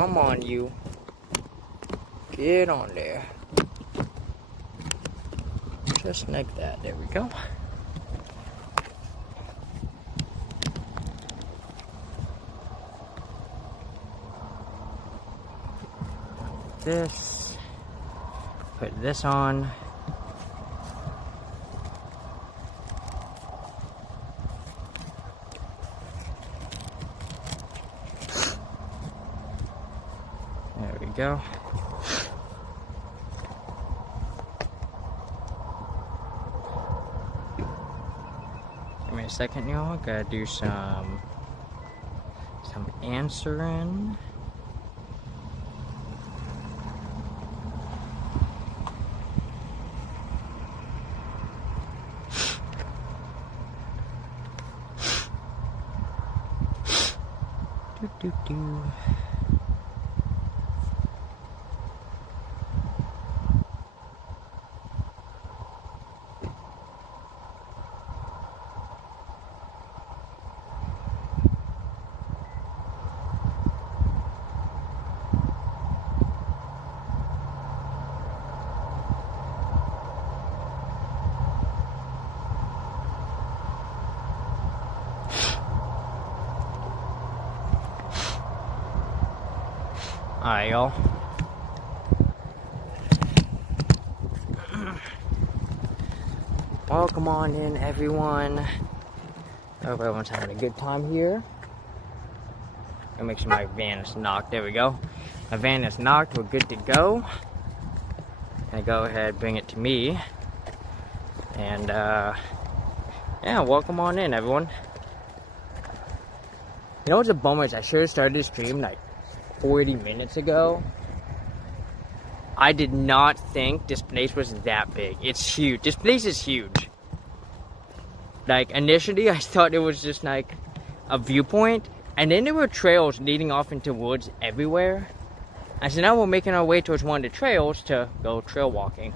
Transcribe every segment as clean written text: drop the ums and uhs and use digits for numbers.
Come on, you. Get on there. Just like that. There we go. This. Put this on. There we go. Give me a second, y'all. Gotta do some answering. Do. Alright, y'all. Welcome on in, everyone. Hope everyone's having a good time here. Gonna make sure my van is knocked. There we go. My van is knocked. We're good to go. Gonna go ahead, bring it to me. And, yeah, welcome on in, everyone. You know what's a bummer is I should have started this stream, like, 40 minutes ago. I did not think this place was that big. It's huge. This place is huge. Like, initially I thought it was just like a viewpoint, and then there were trails leading off into woods everywhere. And so now we're making our way towards one of the trails to go trail walking.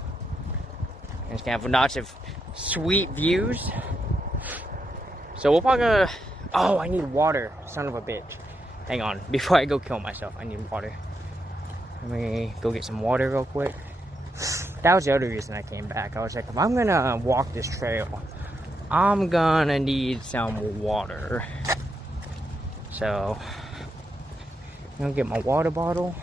And it's gonna have lots of sweet views. So we're probably gonna... Oh, I need water, son of a bitch. Hang on, before I go kill myself, I need water. Let me go get some water real quick. That was the other reason I came back. I was like, if I'm gonna walk this trail, I'm gonna need some water. So, I'm gonna get my water bottle.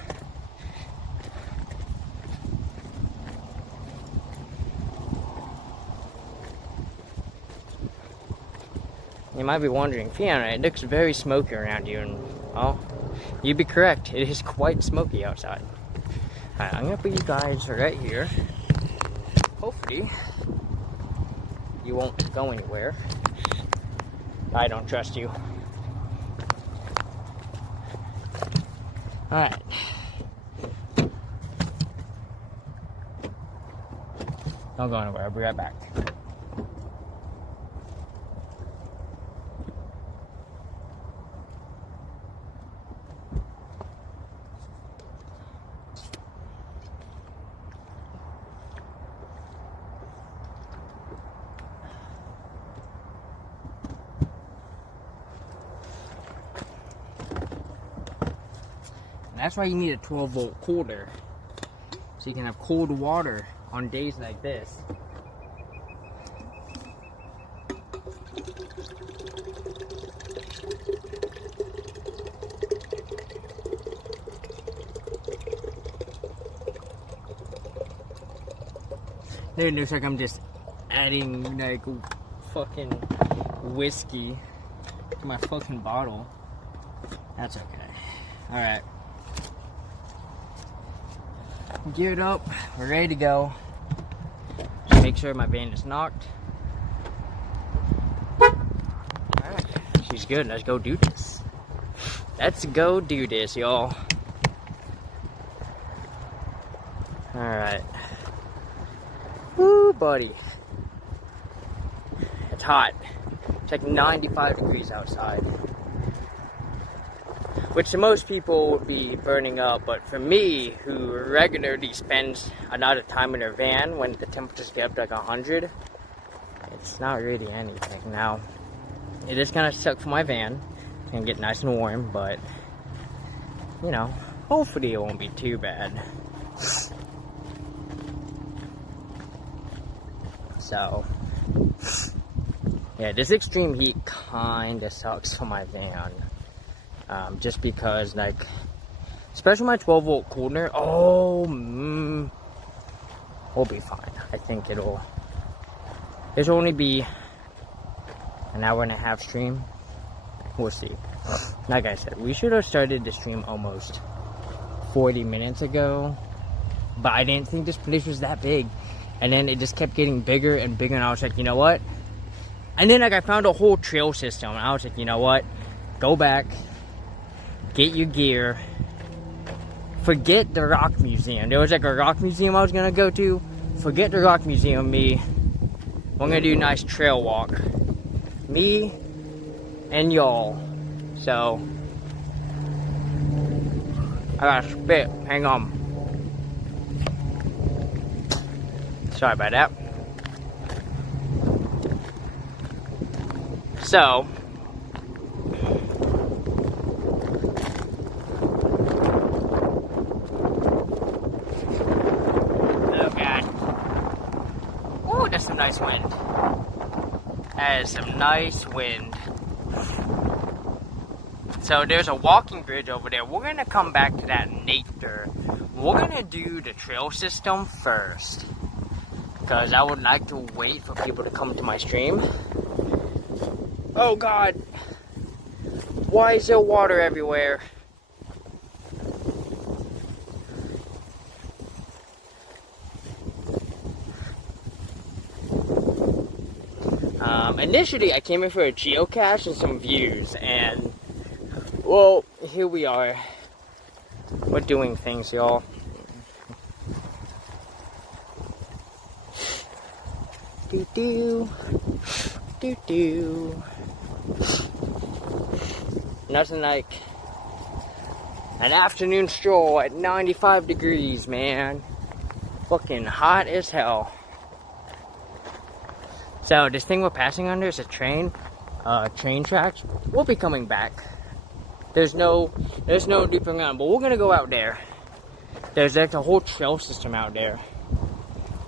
You might be wondering, Fiona, it looks very smoky around you, and well, you'd be correct. It is quite smoky outside. Alright, I'm gonna put you guys right here. Hopefully, you won't go anywhere. I don't trust you. Alright. Don't go anywhere. I'll be right back. That's why you need a 12-volt cooler, so you can have cold water on days like this. It looks like I'm just adding like fucking whiskey to my fucking bottle. That's okay. Alright. Geared up, we're ready to go. Just make sure my van is knocked. Alright, she's good. Let's go do this. Let's go do this, y'all. Alright. Woo, buddy. It's hot. It's like 95 degrees outside. Which to most people would be burning up, but for me, who regularly spends a lot of time in their van when the temperatures get up to like 100, it's not really anything. Now, it is kind of suck for my van and get nice and warm, but, you know, hopefully it won't be too bad. So, yeah, this extreme heat kinda sucks for my van. Just because, like, especially my 12-volt cooler, we'll be fine. I think it'll only be an hour and a half stream. We'll see. Like I said, we should have started the stream almost 40 minutes ago, but I didn't think this place was that big. And then it just kept getting bigger and bigger, and I was like, you know what? And then, like, I found a whole trail system, and I was like, you know what? Go back, get your gear, forget the rock museum. There was like a rock museum I was gonna go to. Forget the rock museum, me. We're gonna do a nice trail walk. Me and y'all. So, I gotta spit. Hang on. Sorry about that. So, oh god. Oh, that's some nice wind. That is some nice wind. So there's a walking bridge over there. We're gonna come back to that later. We're gonna do the trail system first, because I would like to wait for people to come to my stream. Oh god, why is there water everywhere? Initially I came in for a geocache and some views, and well, here we are. We're doing things, y'all. Do. Nothing like an afternoon stroll at 95 degrees, man. Fucking hot as hell. So this thing we're passing under is a train tracks. We'll be coming back. There's no looping around, but we're gonna go out there. There's like a whole trail system out there.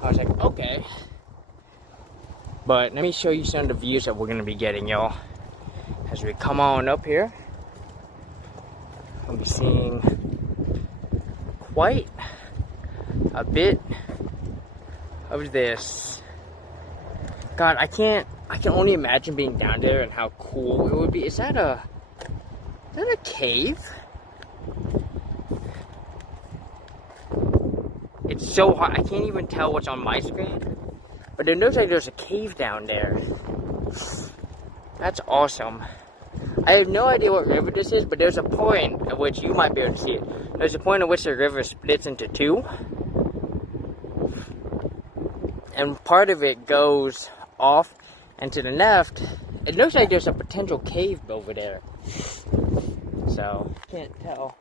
I was like, okay. But let me show you some of the views that we're gonna be getting, y'all. As we come on up here, we'll be seeing quite a bit of this. God, I can only imagine being down there and how cool it would be. Is that a cave? It's so hard, I can't even tell what's on my screen. But it looks like there's a cave down there. That's awesome. I have no idea what river this is, but there's a point at which you might be able to see it. There's a point at which the river splits into two. And part of it goes off, and to the left, it looks like there's a potential cave over there. So, can't tell.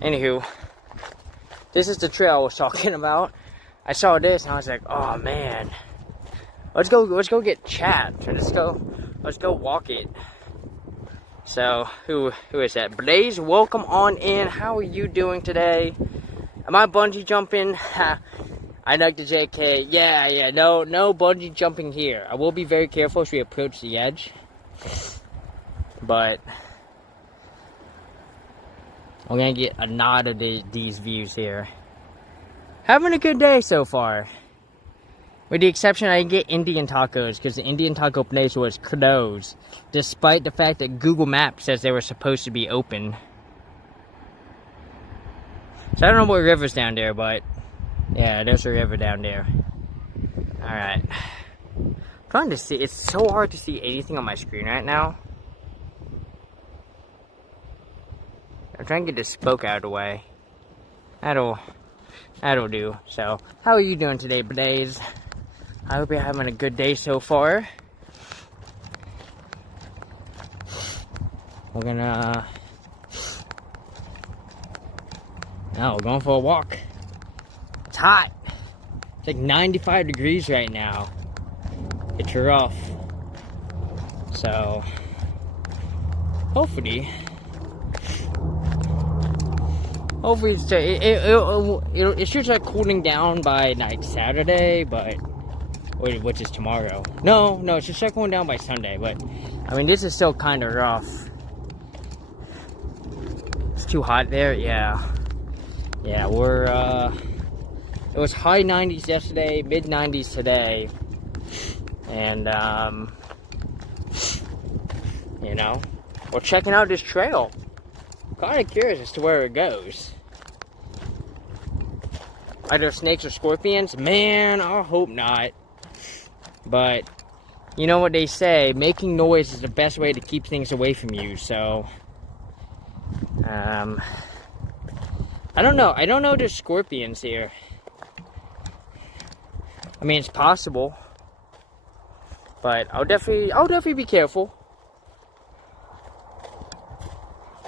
Anywho, this is the trail I was talking about. I saw this and I was like, oh man, let's go get chat. Let's go walk it. So who is that? Blaze, welcome on in. How are you doing today? Am I bungee jumping? I like the JK. Yeah, no bungee jumping here. I will be very careful as we approach the edge. But we're gonna get a nod of these views here. Having a good day so far. With the exception, I didn't get Indian tacos because the Indian taco place was closed, despite the fact that Google Maps says they were supposed to be open. So I don't know what river's down there, but yeah, there's a river down there. Alright. Trying to see. It's so hard to see anything on my screen right now. I'm trying to get this spoke out of the way. That'll do. So, how are you doing today, Blaze? I hope you're having a good day so far. We're gonna... Now we're going for a walk. It's hot. It's like 95 degrees right now. It's rough. So, hopefully, Hopefully, it should start cooling down by like Saturday, but which is tomorrow. No, it should start cooling down by Sunday. But I mean, this is still kind of rough. It's too hot there. Yeah, we're it was high 90s yesterday, mid 90s today, and you know, we're checking out this trail. Kind of curious as to where it goes. Are there snakes or scorpions? Man, I hope not. But you know what they say, making noise is the best way to keep things away from you. So I don't know. I don't know if there's scorpions here. I mean, it's possible, but I'll definitely be careful.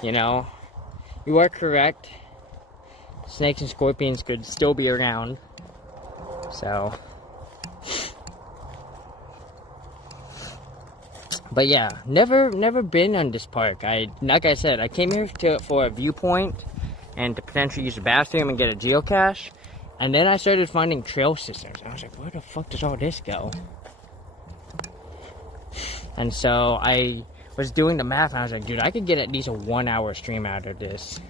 You know, you are correct. Snakes and scorpions could still be around. So, but yeah, never been on this park. Like I said, I came here for a viewpoint and to potentially use the bathroom and get a geocache. And then I started finding trail systems. I was like, where the fuck does all this go? And so I was doing the math and I was like, dude, I could get at least a 1 hour stream out of this.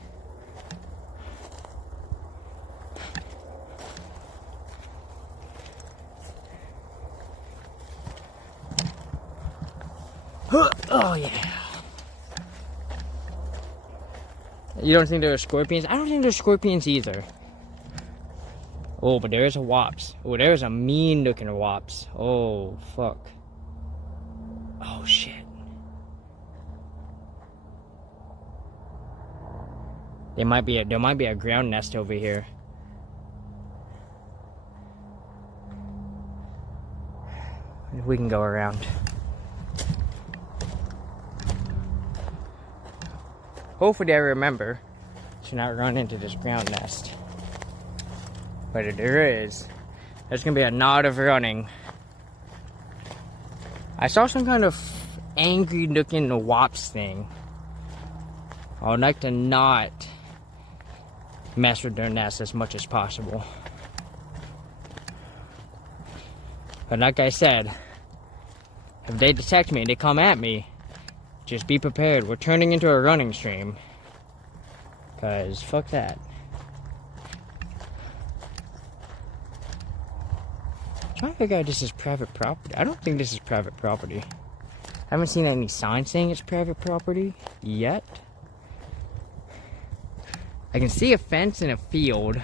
Oh yeah. You don't think there are scorpions? I don't think there's scorpions either. Oh, but there is a wasp. Oh, there's a mean looking wasp. Oh, fuck. Oh, shit. There might be a ground nest over here. We can go around. Hopefully I remember to not run into this ground nest. But if there is, there's gonna be a lot of running. I saw some kind of angry looking wasp thing. I would like to not mess with their nest as much as possible. But like I said, if they detect me and they come at me, just be prepared. We're turning into a running stream. Cause fuck that. I'm trying to figure out if this is private property. I don't think this is private property. I haven't seen any signs saying it's private property yet. I can see a fence in a field.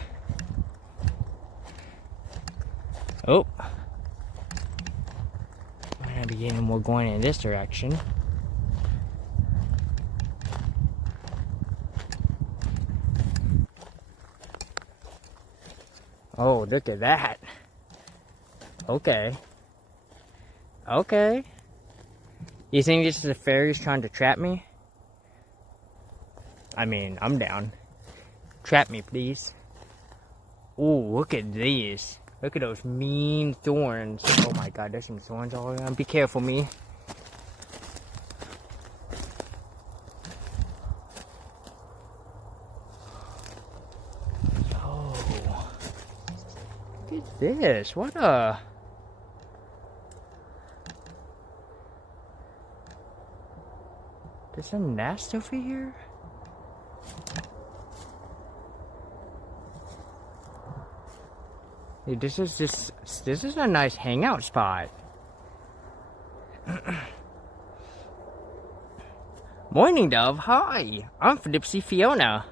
Oh. Might not be getting more going in this direction. Oh, look at that. Okay. Okay. You think this is the fairies trying to trap me? I mean, I'm down. Trap me, please. Ooh, look at these. Look at those mean thorns. Oh my god, there's some thorns all around. Be careful, me. Oh. Look at this. What a... There's a nest over here? Dude, this is a nice hangout spot. Morning, Dove. Hi, I'm Flipsy Fiona.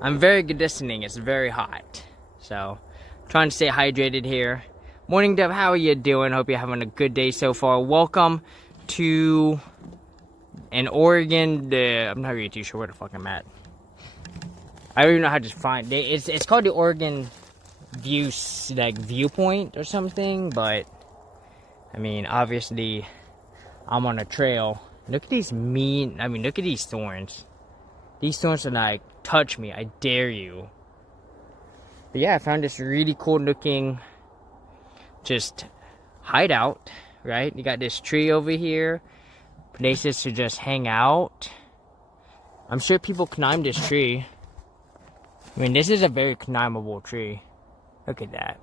I'm very good listening. It's very hot, so trying to stay hydrated here. Morning, Dove. How are you doing? Hope you're having a good day so far. Welcome to an Oregon. I'm not really too sure where the fuck I'm at. I don't even know how to find it. It's called the Oregon viewpoint or something, but I mean, obviously, I'm on a trail. Look at these look at these thorns. These thorns are like, touch me, I dare you. But yeah, I found this really cool looking, just hideout, right? You got this tree over here. places to just hang out. I'm sure people climb this tree. I mean, this is a very climbable tree. Look at that.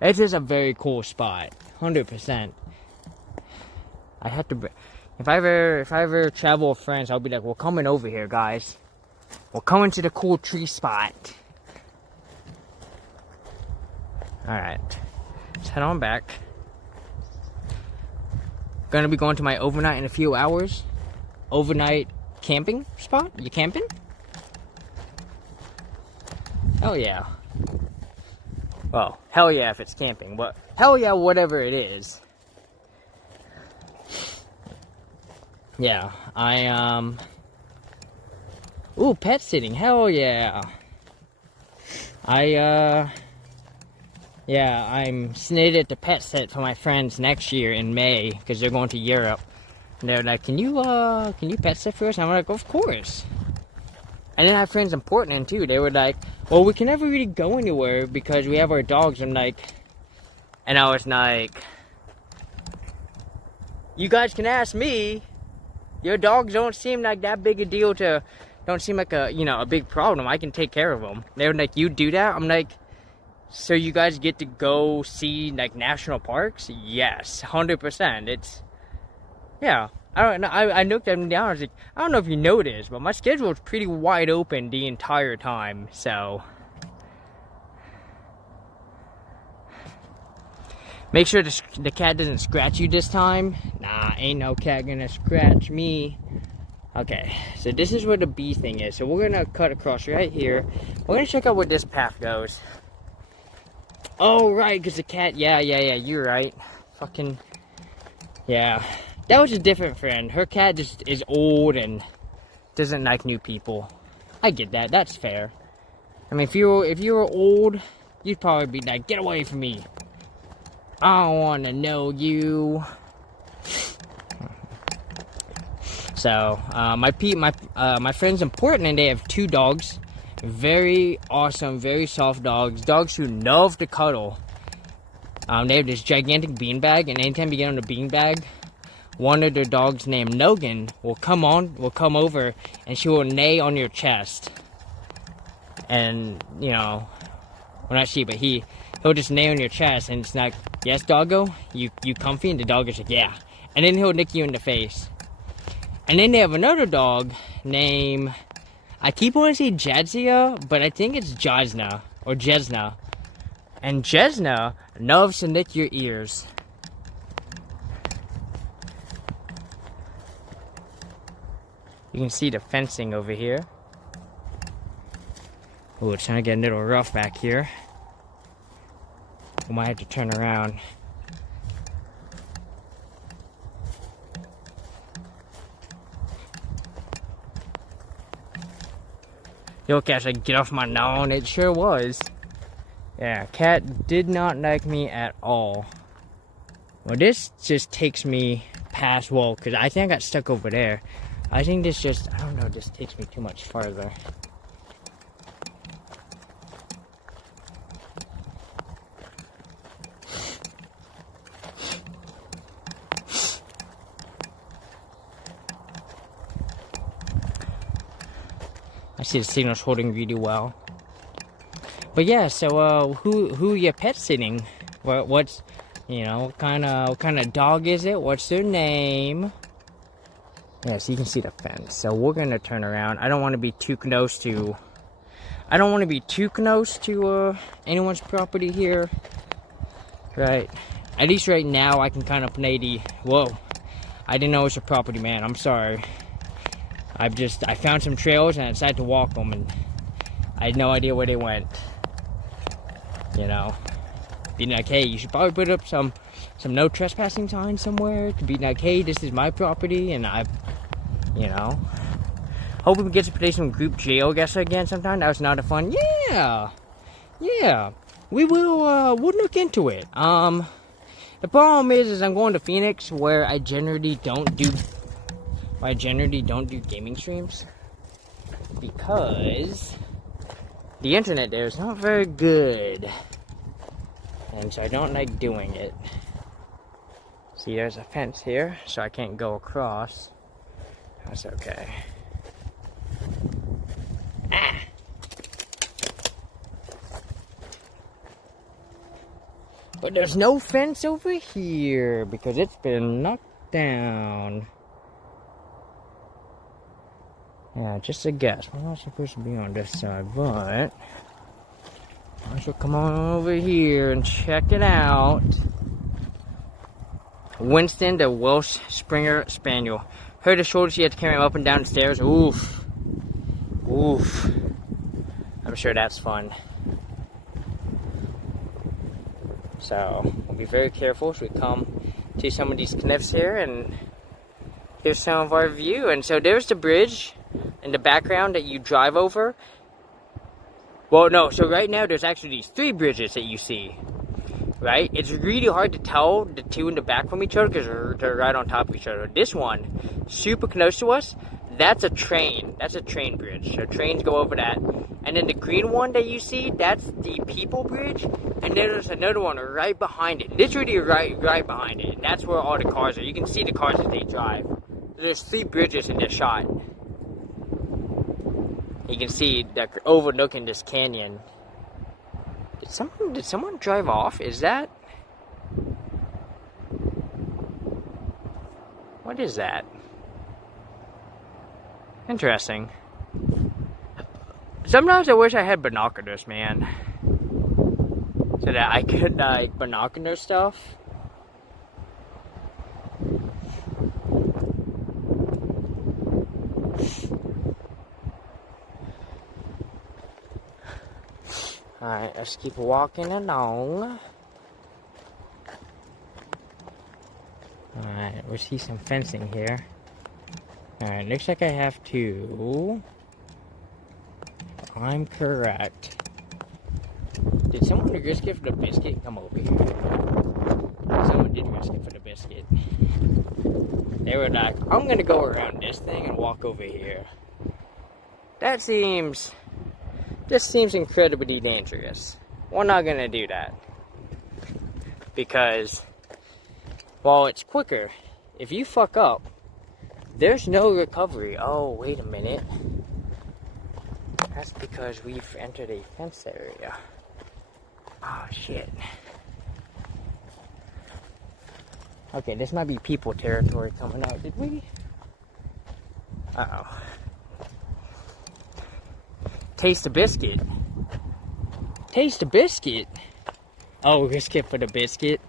This is a very cool spot. 100%. I have to... If I ever travel with friends, I'll be like, we're coming over here, guys. We're coming to the cool tree spot. Alright. Let's head on back. Gonna be going to my overnight in a few hours. Overnight camping spot? You camping? Hell yeah. Well, hell yeah if it's camping, but hell yeah whatever it is. Yeah, ooh, pet sitting, hell yeah. Yeah, I'm slated to pet sit for my friends next year in May, because they're going to Europe. And they're like, can you pet sit for us? And I'm like, of course. And then I have friends in Portland too. They were like, well, we can never really go anywhere because we have our dogs. And I was like, you guys can ask me. Your dogs don't seem like that big a deal don't seem like a big problem. I can take care of them. They were like, you do that? I'm like, so you guys get to go see like national parks? Yes, 100%. It's, yeah. I don't know. I looked them down. I was like, I don't know if you noticed, but my schedule is pretty wide open the entire time. So make sure the cat doesn't scratch you this time. Nah, ain't no cat gonna scratch me. Okay, so this is where the bee thing is. So we're gonna cut across right here. We're gonna check out where this path goes. Oh, right, because the cat, yeah, you're right. Fucking, yeah. That was a different friend. Her cat just is old and doesn't like new people. I get that. That's fair. I mean, if you were old, you'd probably be like, get away from me. I don't want to know you. So, my friends in Portland, they have 2 dogs. Very awesome, very soft dogs. Dogs who love to cuddle. They have this gigantic beanbag, and anytime you get on the beanbag, one of their dogs named Nogan will come over, and she will neigh on your chest. And, well, not she, but he'll just neigh on your chest, and it's like, yes, doggo, you comfy? And the dog is like, yeah. And then he'll lick you in the face. And then they have another dog named, I keep wanting to say Jadzia, but I think it's Jasna, or Jesna. And Jesna loves to lick your ears. You can see the fencing over here. Oh, it's trying to get a little rough back here. We might have to turn around. Yo, cat's like, get off my lawn. It sure was. Yeah, cat did not like me at all. Well, this just takes me past, well, because I think I got stuck over there. I think this just, I don't know, this takes me too much farther. I see the signal's holding really well. But yeah, so who you pet sitting? What's, what kind of dog is it? What's their name? Yeah, so you can see the fence. So we're gonna turn around. I don't want to be too close to anyone's property here. Right. At least right now I can kind of play the, whoa. I didn't know it was a property, man. I'm sorry. I found some trails and I decided to walk them, and I had no idea where they went. Being like, hey, you should probably put up some no trespassing signs somewhere to be like, hey, this is my property, and hope we get to play some group geoguessr again sometime. That was not a fun. Yeah, we will. We'll look into it. The problem is I'm going to Phoenix, where I generally don't do gaming streams because the internet there is not very good, and so I don't like doing it. See, there's a fence here, so I can't go across. That's okay. Ah! But there's no fence over here because it's been knocked down. Yeah, just a guess. We're not supposed to be on this side, but I should come on over here and check it out. Winston, the Welsh Springer Spaniel. Heard the shoulders, she had to carry him up and down the stairs. Oof. Oof. I'm sure that's fun. So, we'll be very careful as we come to some of these cliffs here, and here's some of our view. And so there's the bridge in the background that you drive over. Well, no, so right now there's actually these 3 bridges that you see, right? It's really hard to tell the 2 in the back from each other because they're right on top of each other. This one, super close to us, that's a train. That's a train bridge. So trains go over that. And then the green one that you see, that's the people bridge. And then there's another one right behind it. Literally right behind it. That's where all the cars are. You can see the cars as they drive. There's 3 bridges in this shot. You can see that overlooking this canyon. Did someone drive off? Is that? What is that? Interesting. Sometimes I wish I had binoculars, man. So that I could, like, binocular stuff. Alright, let's keep walking along. Alright, we see some fencing here. Alright, looks like I have to... I'm correct. Did someone risk it for the biscuit? Come over here. Someone did risk it for the biscuit. They were like, I'm gonna go around this thing and walk over here. That seems... This seems incredibly dangerous. We're not gonna do that. Because, well, it's quicker. If you fuck up, there's no recovery. Oh, wait a minute. That's because we've entered a fence area. Oh, shit. Okay, this might be people territory coming out. Did we? Uh-oh. Taste the biscuit. Taste the biscuit. Oh, risk it for the biscuit.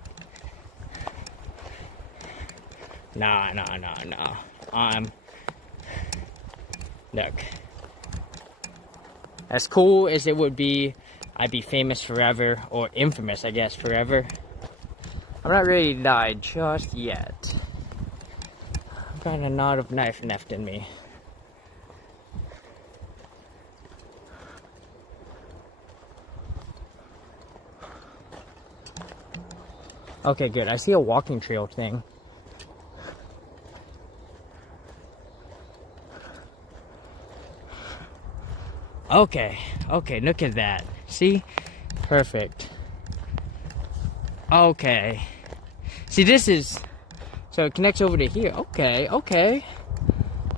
Nah. Look. As cool as it would be, I'd be famous forever, or infamous, I guess, forever. I'm not ready to die just yet. I've got a knot of knife left in me. Okay, good. I see a walking trail thing. Okay, look at that. See? Perfect. Okay. See, this is... So it connects over to here. Okay.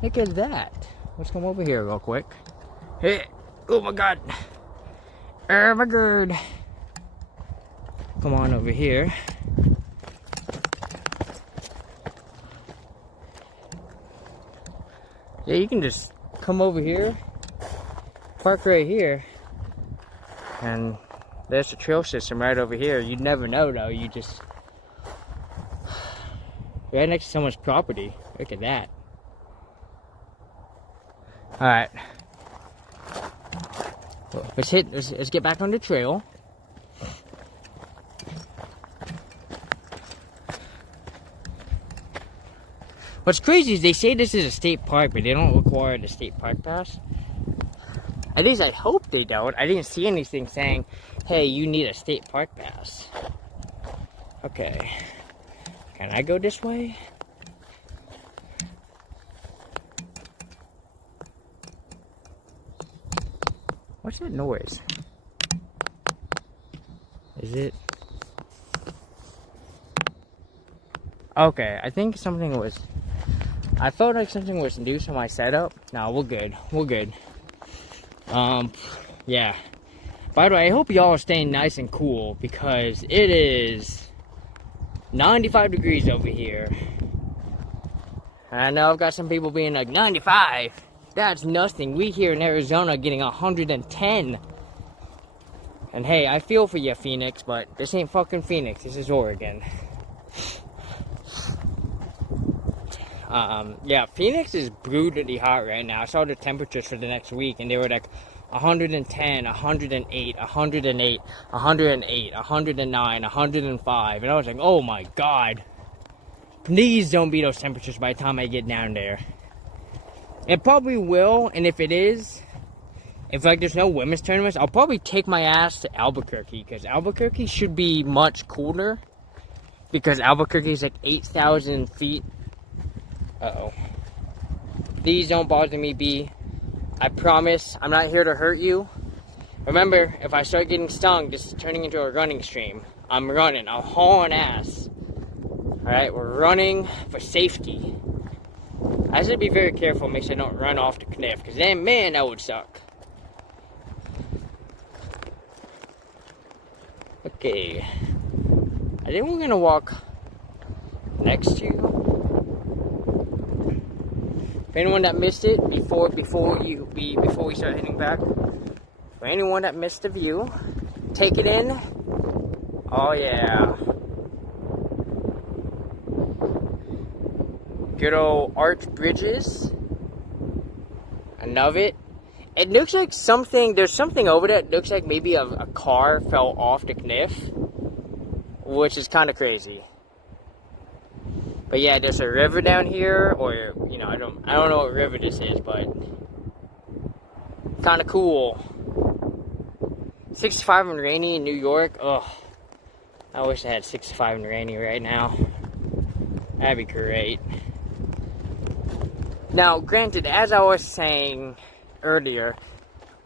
Look at that. Let's come over here real quick. Hey, oh my god. Oh my god. Come on over here. Yeah, you can just come over here, park right here, and there's the trail system right over here. You'd never know though, you just... Right next to someone's property. Look at that. Alright. Let's get back on the trail. What's crazy is they say this is a state park, but they don't require the state park pass. At least I hope they don't. I didn't see anything saying, hey, you need a state park pass. Okay. Can I go this way? What's that noise? Is it? Okay, I think something was... I felt like something was loose on my setup. No, we're good. We're good. Yeah. By the way, I hope y'all are staying nice and cool because it is 95 degrees over here. And I know I've got some people being like, 95? That's nothing. We here in Arizona getting 110. And hey, I feel for you, Phoenix, but this ain't fucking Phoenix. This is Oregon. Yeah, Phoenix is brutally hot right now. I saw the temperatures for the next week, and they were like 110, 108, 108, 108, 109, 105. And I was like, oh my god. Please don't be those temperatures by the time I get down there. It probably will, and if it is, if like there's no women's tournaments, I'll probably take my ass to Albuquerque, because Albuquerque should be much cooler, because Albuquerque is like 8,000 feet. Uh-oh. Please don't bother me, B. I promise I'm not here to hurt you. Remember, if I start getting stung, this is turning into a running stream. I'm running. I'm hauling ass. Alright, we're running for safety. I should be very careful, make sure I don't run off the cliff, because then, man, that would suck. Okay. I think we're gonna walk next to you. For anyone that missed it, before we start heading back, for anyone that missed the view, take it in. Oh yeah. Good old arch bridges. I love it. It looks like something, there's something over there. It looks like maybe a car fell off the cliff, which is kind of crazy. But yeah, there's a river down here, or, you know, I don't know what river this is, but kind of cool. 65 and rainy in New York. Ugh. I wish I had 65 and rainy right now. That'd be great. Now, granted, as I was saying earlier,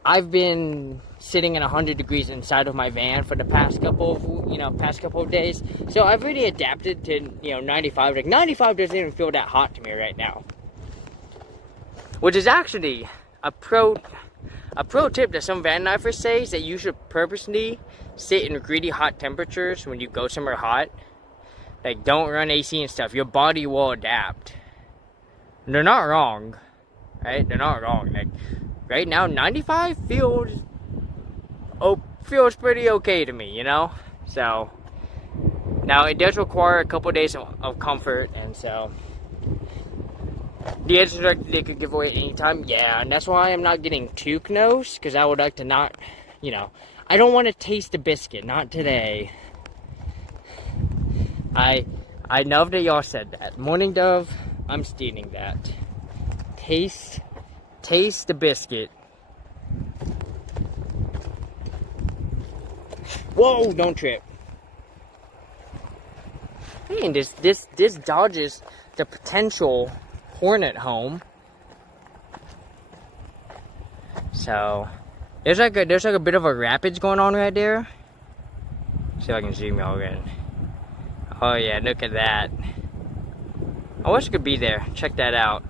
I've been sitting at 100 degrees inside of my van for the past couple of days. So I've really adapted to, 95. Like, 95 doesn't even feel that hot to me right now. Which is actually a pro tip that some van lifers say, is that you should purposely sit in really hot temperatures when you go somewhere hot. Like, don't run AC and stuff. Your body will adapt. And they're not wrong. Right? They're not wrong. Like, right now, 95 feels pretty okay to me, you know? So, now it does require a couple days of comfort, and so the answer they could give away anytime, yeah, and that's why I'm not getting too close, because I would like to not, I don't want to taste the biscuit, not today. I love that y'all said that. Morning Dove, I'm stealing that. Taste the biscuit. Whoa, don't trip. Man, this dodges the potential hornet home. So there's like a bit of a rapids going on right there. See if I can zoom y'all in. Oh yeah, look at that. I wish I could be there. Check that out.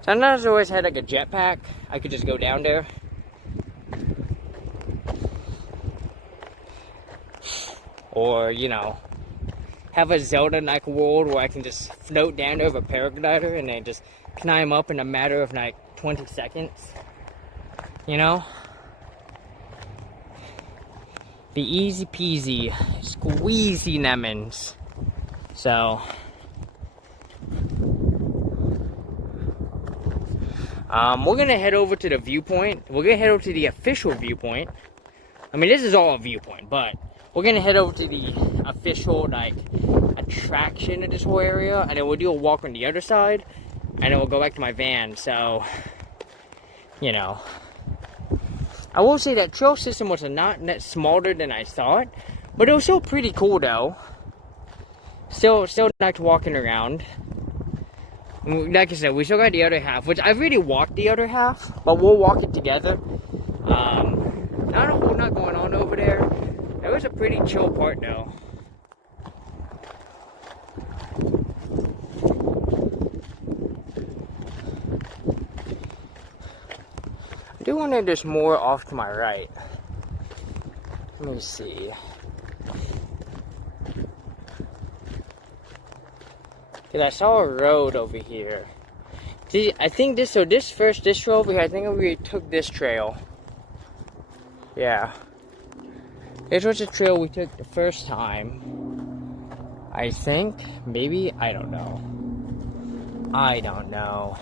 Sometimes I always had like a jetpack. I could just go down there. Or, have a Zelda-like world where I can just float down over a paraglider and then just climb up in a matter of like 20 seconds. The easy peasy, squeezy lemons. So, we're gonna head over to the viewpoint. We're gonna head over to the official viewpoint. I mean, this is all a viewpoint, but we're gonna head over to the official, attraction of this whole area, and then we'll do a walk on the other side, and then we'll go back to my van. So, I will say that trail system was not smaller than I thought, but it was still pretty cool though. Still like walking around. Like I said, we still got the other half, which I've really walked the other half, but we'll walk it together. Not a whole lot going on over there. It was a pretty chill part though. feel like there's more off to my right. Let me see. Cause I saw a road over here. See, I think this trail over here, I think we took this trail. Yeah. This was the trail we took the first time. I think, maybe, I don't know. I don't know.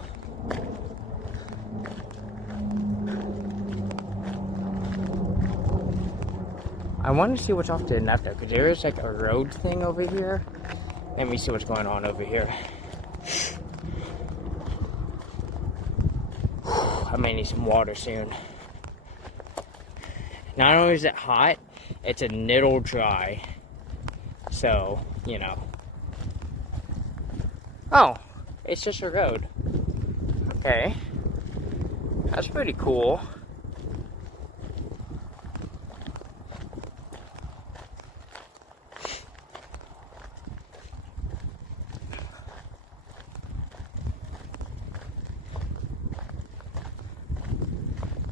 I want to see what's off to the left though, because there is like a road thing over here. Let me see what's going on over here. I may need some water soon. Not only is it hot, it's a little dry. So, you know. Oh, it's just a road. Okay. That's pretty cool.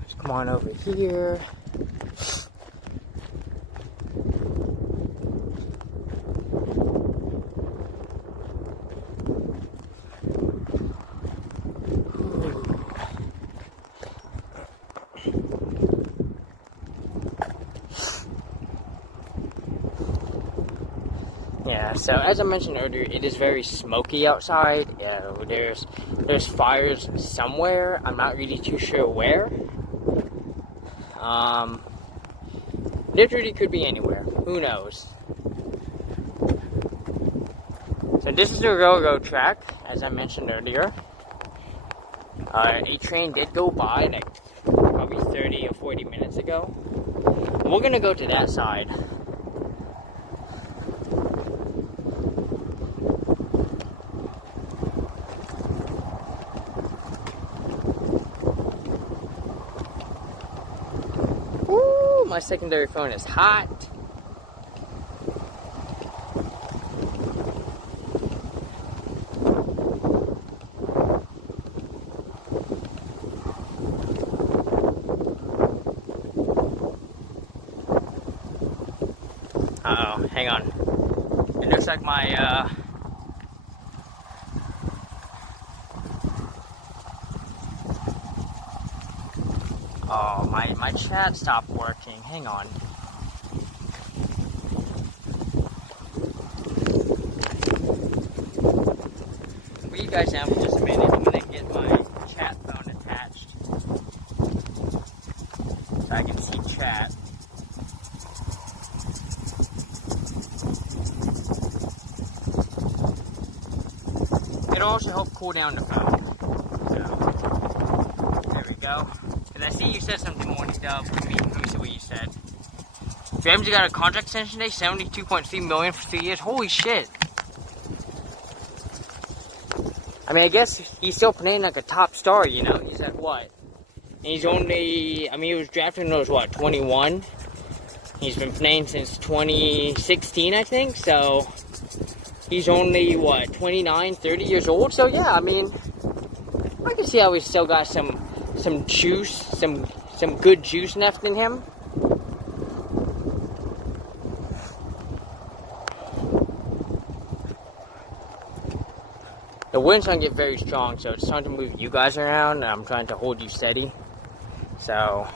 Let's come on over here. Yeah, so as I mentioned earlier, it is very smoky outside. Yeah, there's fires somewhere. I'm not really too sure where. Literally could be anywhere. Who knows? So this is the railroad track, as I mentioned earlier. A train did go by like probably 30 or 40 minutes ago. We're gonna go to that side. My secondary phone is hot. Uh-oh, hang on. It looks like my, oh, my chat stopped working. Hang on. Will you guys down for just a minute? I'm gonna get my chat phone attached so I can see chat. It'll also help cool down the phone. So, there we go. And I see you said something morning stuff. Let me see what you said. Ramsey got a contract extension today, $72.3 million for 3 years. Holy shit. I mean, I guess he's still playing like a top star, you know? He's at what? And he's only, I mean, he was drafted when he was what, 21? He's been playing since 2016, I think. So, he's only, what, 29, 30 years old? So, yeah, I mean, I can see how he's still got some juice, some good juice left in him. The wind's gonna get very strong, so it's time to move you guys around, and I'm trying to hold you steady. So,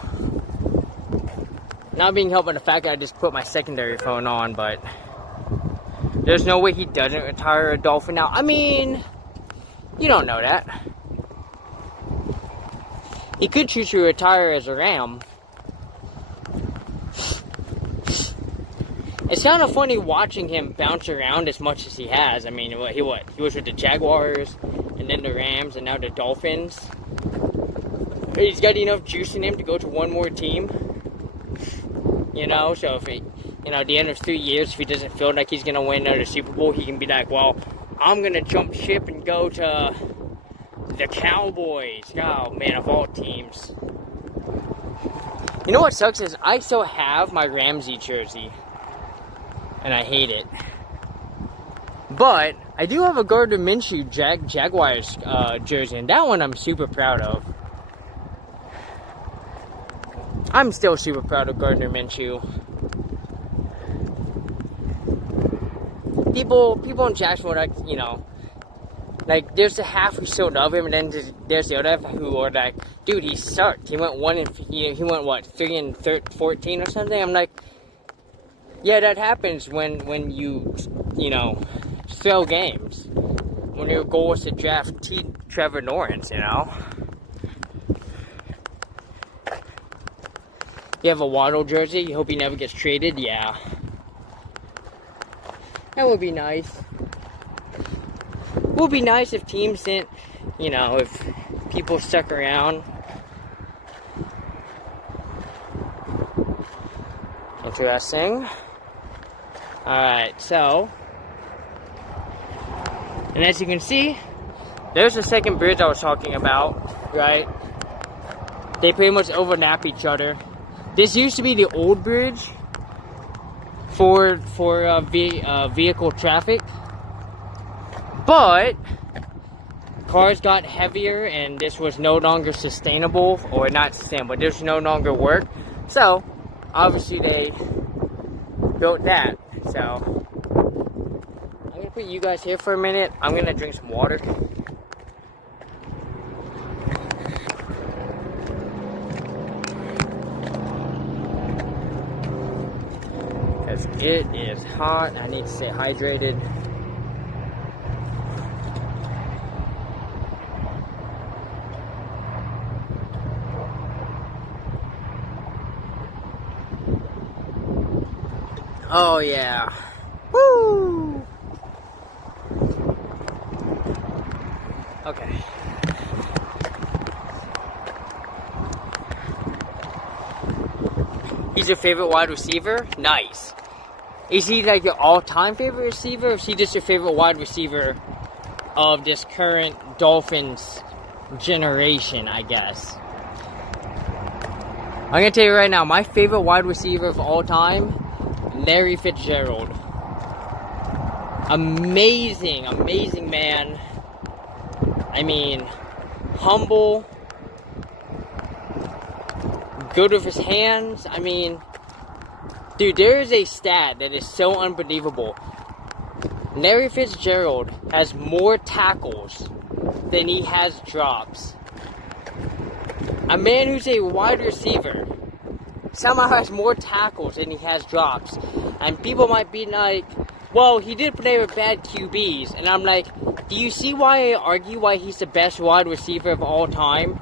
not being helped by the fact that I just put my secondary phone on, but there's no way he doesn't retire a Dolphin now. I mean, you don't know that. He could choose to retire as a Ram. It's kind of funny watching him bounce around as much as he has. I mean, he was with the Jaguars, and then the Rams, and now the Dolphins. He's got enough juice in him to go to one more team. You know, so if he, you know, at the end of 3 years, if he doesn't feel like he's going to win another Super Bowl, he can be like, well, I'm going to jump ship and go to the Cowboys. Oh, man, of all teams. You know what sucks is I still have my Ramsey jersey. And I hate it. But I do have a Gardner Minshew Jaguars jersey. And that one I'm super proud of. I'm still super proud of Gardner Minshew. People in Jacksonville, like, you know, like, there's the half who still love him, and then there's the other half who are like, dude, he sucked. He went he went what, 3-14 or something. I'm like, yeah, that happens when you know, throw games. When your goal is to draft Trevor Lawrence, you know. You have a Waddle jersey. You hope he never gets traded. Yeah, that would be nice. It would be nice if teams didn't, you know, if people stuck around. Interesting. Alright, so, and as you can see, there's the second bridge I was talking about, right? They pretty much overlap each other. This used to be the old bridge for vehicle traffic, but cars got heavier and this was no longer sustainable, or not sustainable, this no longer work. So, obviously they built that. So, I'm gonna put you guys here for a minute. I'm gonna drink some water. Because it is hot. I need to stay hydrated. Oh yeah. Woo! Okay. He's your favorite wide receiver? Nice. Is he like your all-time favorite receiver, or is he just your favorite wide receiver of this current Dolphins generation, I guess? I'm gonna tell you right now, my favorite wide receiver of all time, Larry Fitzgerald. Amazing, amazing man. I mean, humble, good with his hands. I mean, dude, there is a stat that is so unbelievable. Larry Fitzgerald has more tackles than he has drops. A man who's a wide receiver somehow has more tackles than he has drops. And people might be like, well, he did play with bad QBs. And I'm like, do you see why I argue why he's the best wide receiver of all time?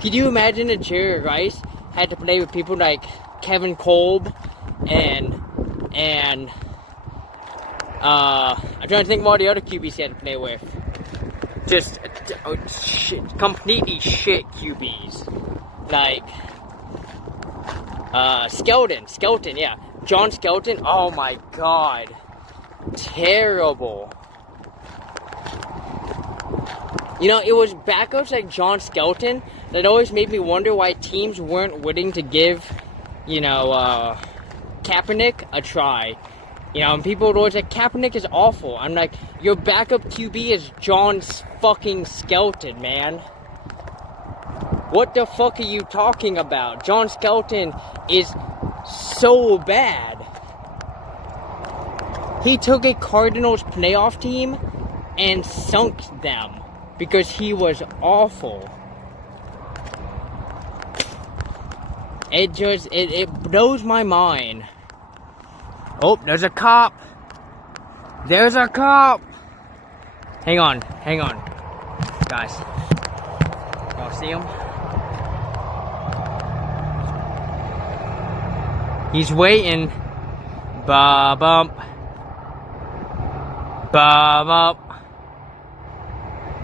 Could you imagine if Jerry Rice had to play with people like Kevin Kolb and I'm trying to think of all the other QBs he had to play with. Just completely shit QBs. Like Skelton, yeah. John Skelton, oh my god. Terrible. You know, it was backups like John Skelton that always made me wonder why teams weren't willing to give, you know, Kaepernick a try. You know, and people would always like, Kaepernick is awful. I'm like, your backup QB is John fucking Skelton, man. What the fuck are you talking about? John Skelton is so bad. He took a Cardinals playoff team and sunk them because he was awful. It blows my mind. Oh, there's a cop. There's a cop. Hang on. Guys. Y'all see him? He's waiting. Ba-bump. Ba-bump.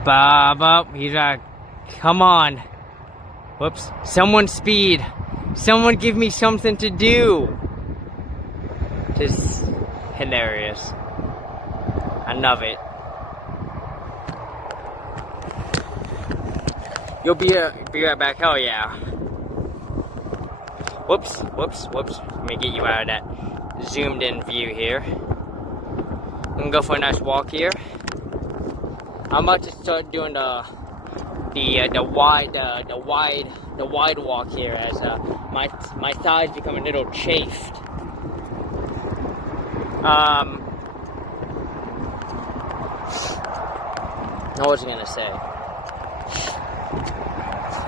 Ba-bump. He's like, come on. Whoops. Someone speed. Someone give me something to do. Just hilarious. I love it. You'll be right back. Hell yeah. Whoops. Let me get you out of that zoomed in view here. I'm gonna go for a nice walk here. I'm about to start doing the the wide walk here as my thighs become a little chafed. What was I gonna say?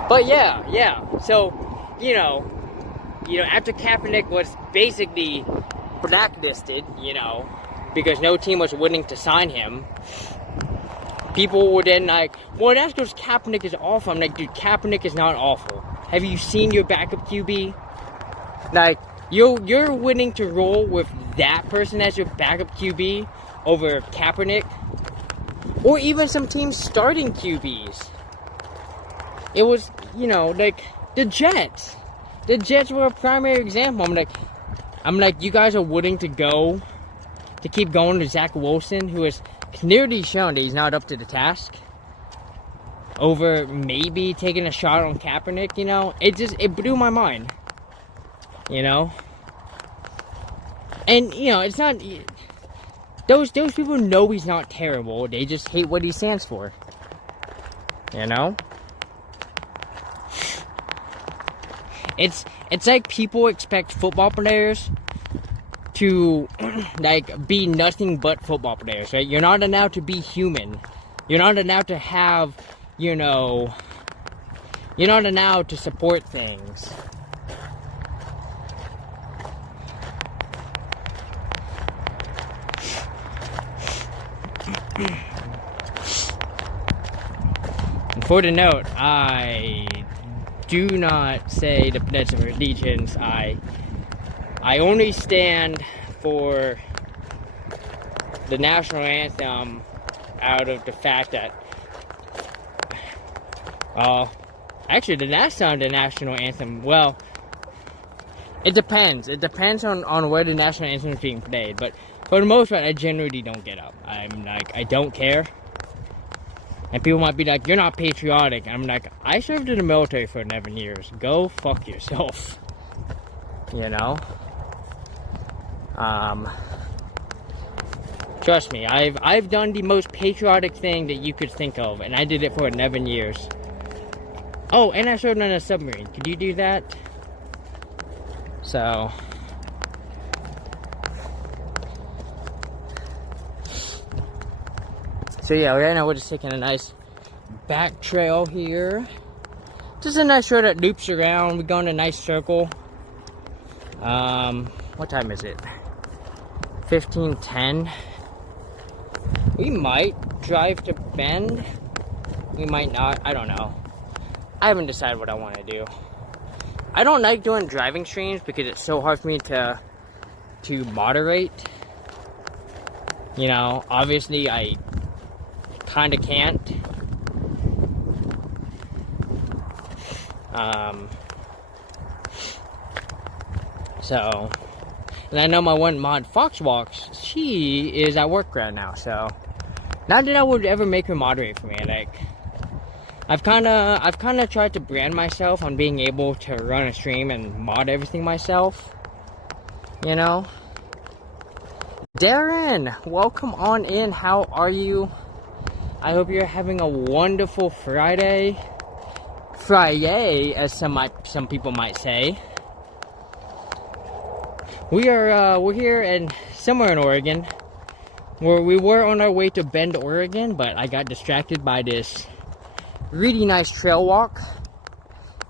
But yeah. So, after Kaepernick was basically blacklisted, because no team was willing to sign him, people were then like, well, that's because Kaepernick is awful. I'm like, dude, Kaepernick is not awful. Have you seen your backup QB? Like, you're willing to roll with that person as your backup QB over Kaepernick? Or even some teams starting QBs. It was, like, the Jets. The Jets were a primary example. I'm like, you guys are willing to keep going to Zach Wilson, who has clearly shown that he's not up to the task, over maybe taking a shot on Kaepernick, it blew my mind, and, it's not, those people know he's not terrible, they just hate what he stands for, It's like people expect football players to, like, be nothing but football players, right? You're not allowed to be human. You're not allowed to have, you're not allowed to support things. And for the note, I do not say the Pledge of Allegiance. I only stand for the national anthem out of the fact that, actually, the last time the national anthem, well, it depends. It depends on where the national anthem is being played. But for the most part, I generally don't get up. I'm like, I don't care. And people might be like, you're not patriotic. I'm like, I served in the military for 11 years. Go fuck yourself. Trust me, I've done the most patriotic thing that you could think of, and I did it for 11 years. Oh, and I served on a submarine. Could you do that? So yeah, right now we're just taking a nice back trail here. Just a nice road that loops around. We're going a nice circle. What time is it? 15:10. We might drive to Bend. We might not. I don't know. I haven't decided what I want to do. I don't like doing driving streams because it's so hard for me to moderate. Obviously I kind of can't. And I know my one mod, Foxwalks, she is at work right now, so not that I would ever make her moderate for me. Like, I've kind of tried to brand myself on being able to run a stream and mod everything myself. Darren, welcome on in. How are you? I hope you're having a wonderful Friday. Friday, as some people might say. We're here somewhere in Oregon, where we were on our way to Bend, Oregon, but I got distracted by this really nice trail walk,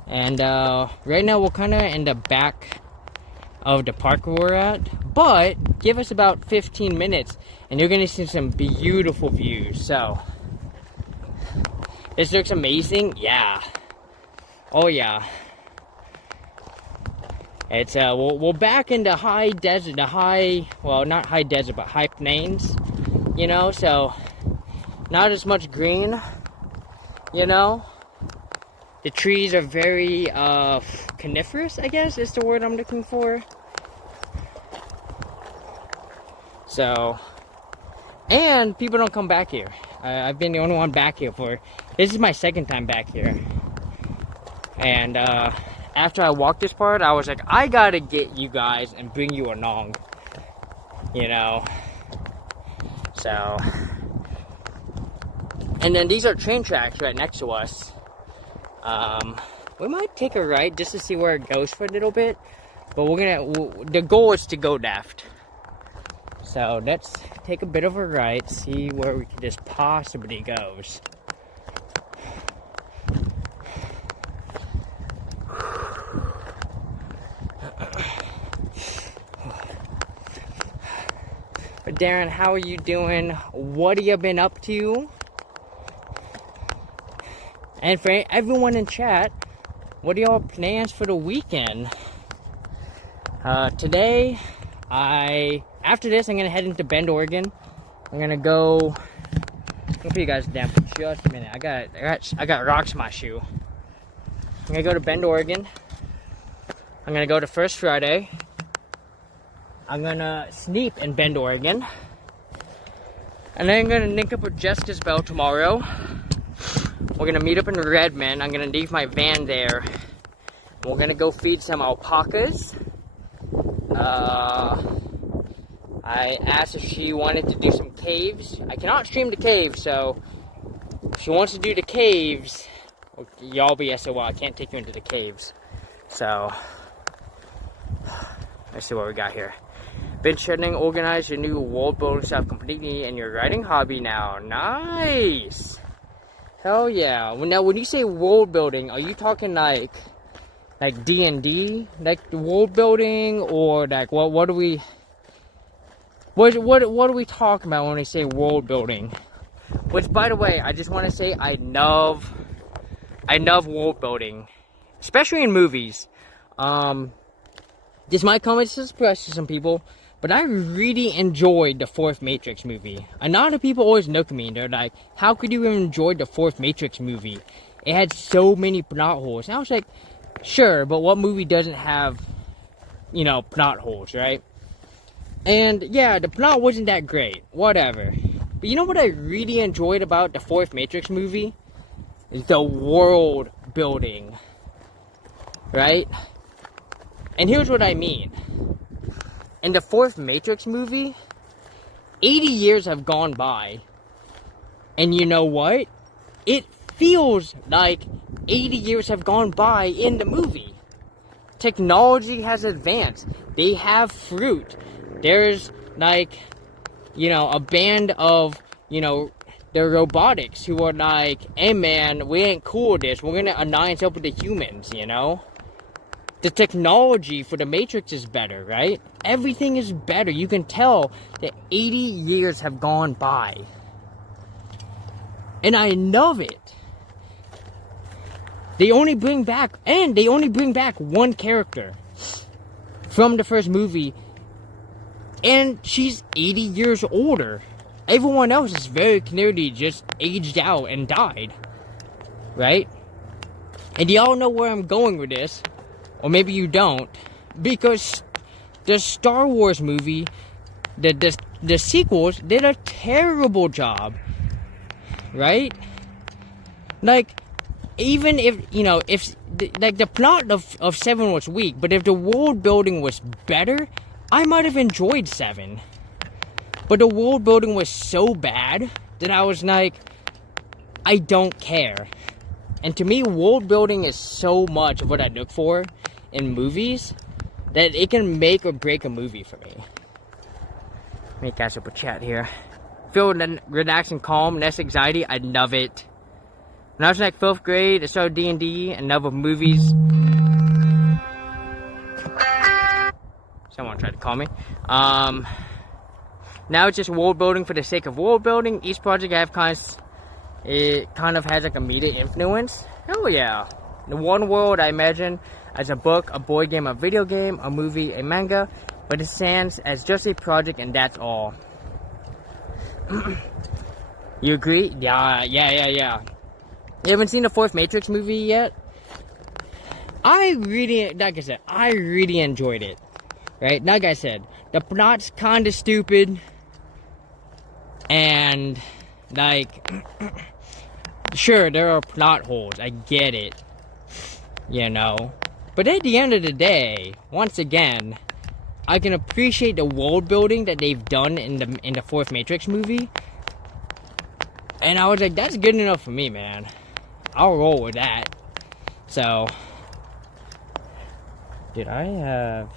and right now we're kind of in the back of the park we're at, but give us about 15 minutes and you're gonna see some beautiful views. So this looks amazing. Yeah, oh yeah. It's we're back in the high desert, well, not high desert, but high plains, so not as much green, The trees are very coniferous, I guess is the word I'm looking for. So, and people don't come back here. I've been the only one back here this is my second time back here. And after I walked this part, I was like, I gotta get you guys and bring you along, So, and then these are train tracks right next to us. We might take a right just to see where it goes for a little bit. But the goal is to go left. So let's take a bit of a right, see where this possibly goes. But Darren, how are you doing? What have you been up to? And for everyone in chat, what are y'all plans for the weekend? Today, after this, I'm gonna head into Bend, Oregon. I'm gonna go. I'll put you guys down for just a minute. I got rocks in my shoe. I'm gonna go to Bend, Oregon. I'm gonna go to First Friday. I'm gonna sleep in Bend, Oregon. And then I'm gonna link up with Jessica's Bell tomorrow. We're gonna meet up in Redmond. I'm gonna leave my van there. We're gonna go feed some alpacas. I asked if she wanted to do some caves. I cannot stream the caves, so if she wants to do the caves, y'all be SOL. I can't take you into the caves. So, let's see what we got here. Been shedding, organize your new world building stuff completely in your writing hobby now. Nice! Hell yeah. Now, when you say world building, are you talking like D&D, like world building, or like what are we talking about when we say world building? Which, by the way, I just want to say I love world building, especially in movies. This might come as a surprise to some people, but I really enjoyed the fourth Matrix movie. A lot of people always look at me and they're like, "How could you even enjoy the fourth Matrix movie? It had so many plot holes." And I was like, sure, but what movie doesn't have, plot holes, right? And yeah, the plot wasn't that great, whatever. But you know what I really enjoyed about the fourth Matrix movie? Is the world building, right? And here's what I mean. In the fourth Matrix movie, 80 years have gone by. And you know what? It feels like 80 years have gone by in the movie. Technology has advanced. They have fruit. There's a band of, the robotics who are like, "Hey man, we ain't cool with this. We're gonna alliance up with the humans, The technology for the Matrix is better, right? Everything is better. You can tell that 80 years have gone by. And I love it. They only bring back one character from the first movie, and she's 80 years older. Everyone else is very clearly just aged out and died, right? And y'all know where I'm going with this, or maybe you don't, because the Star Wars movie, the sequels did a terrible job, right? Even if, the plot of 7 was weak, but if the world building was better, I might have enjoyed 7. But the world building was so bad that I was like, I don't care. And to me, world building is so much of what I look for in movies that it can make or break a movie for me. Let me catch up with chat here. Feel relaxed and calm, less anxiety. I love it. When I was in 5th grade, I started D&D and love of movies. Someone tried to call me. Now it's just world building for the sake of world building. Each project I have kind of has a media influence. Oh yeah. The one world I imagine as a book, a board game, a video game, a movie, a manga, but it stands as just a project and that's all. You agree? Yeah. You haven't seen the fourth Matrix movie yet? I really enjoyed it. Right? Like I said, the plot's kinda stupid. And, sure, there are plot holes. I get it. But at the end of the day, once again, I can appreciate the world building that they've done in the fourth Matrix movie. And I was like, that's good enough for me, man. I'll roll with that. So, did I have...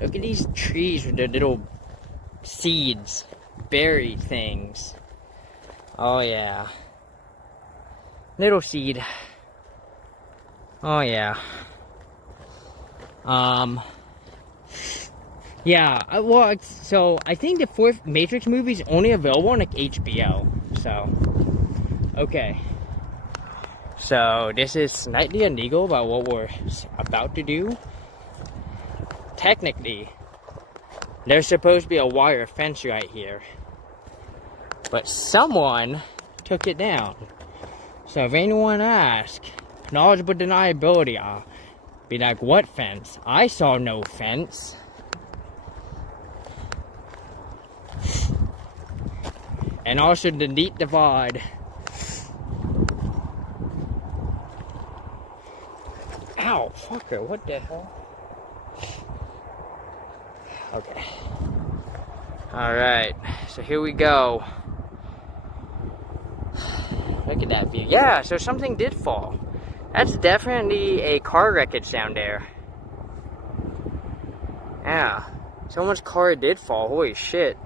Look at these trees with their little seeds, berry things. Oh yeah. Little seed. Oh yeah. Yeah, well, so I think the fourth Matrix movie is only available on like HBO. So, okay. So this is slightly illegal about what we're about to do. Technically, there's supposed to be a wire fence right here, but someone took it down. So if anyone asks, knowledgeable deniability, I'll be like, what fence? I saw no fence. And also delete the VOD. Ow, fucker, what the hell? Okay. Alright, so here we go. Look at that view. Yeah, so something did fall. That's definitely a car wreckage down there. Yeah, someone's car did fall. Holy shit.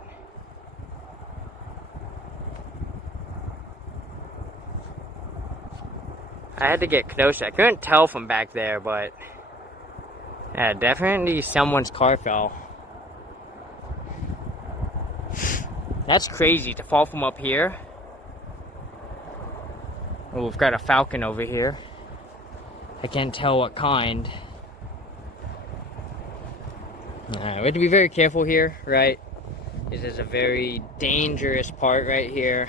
I had to get closer. I couldn't tell from back there, but yeah, definitely someone's car fell. That's crazy to fall from up here. Oh, we've got a falcon over here. I can't tell what kind. We have to be very careful here, right? This is a very dangerous part right here.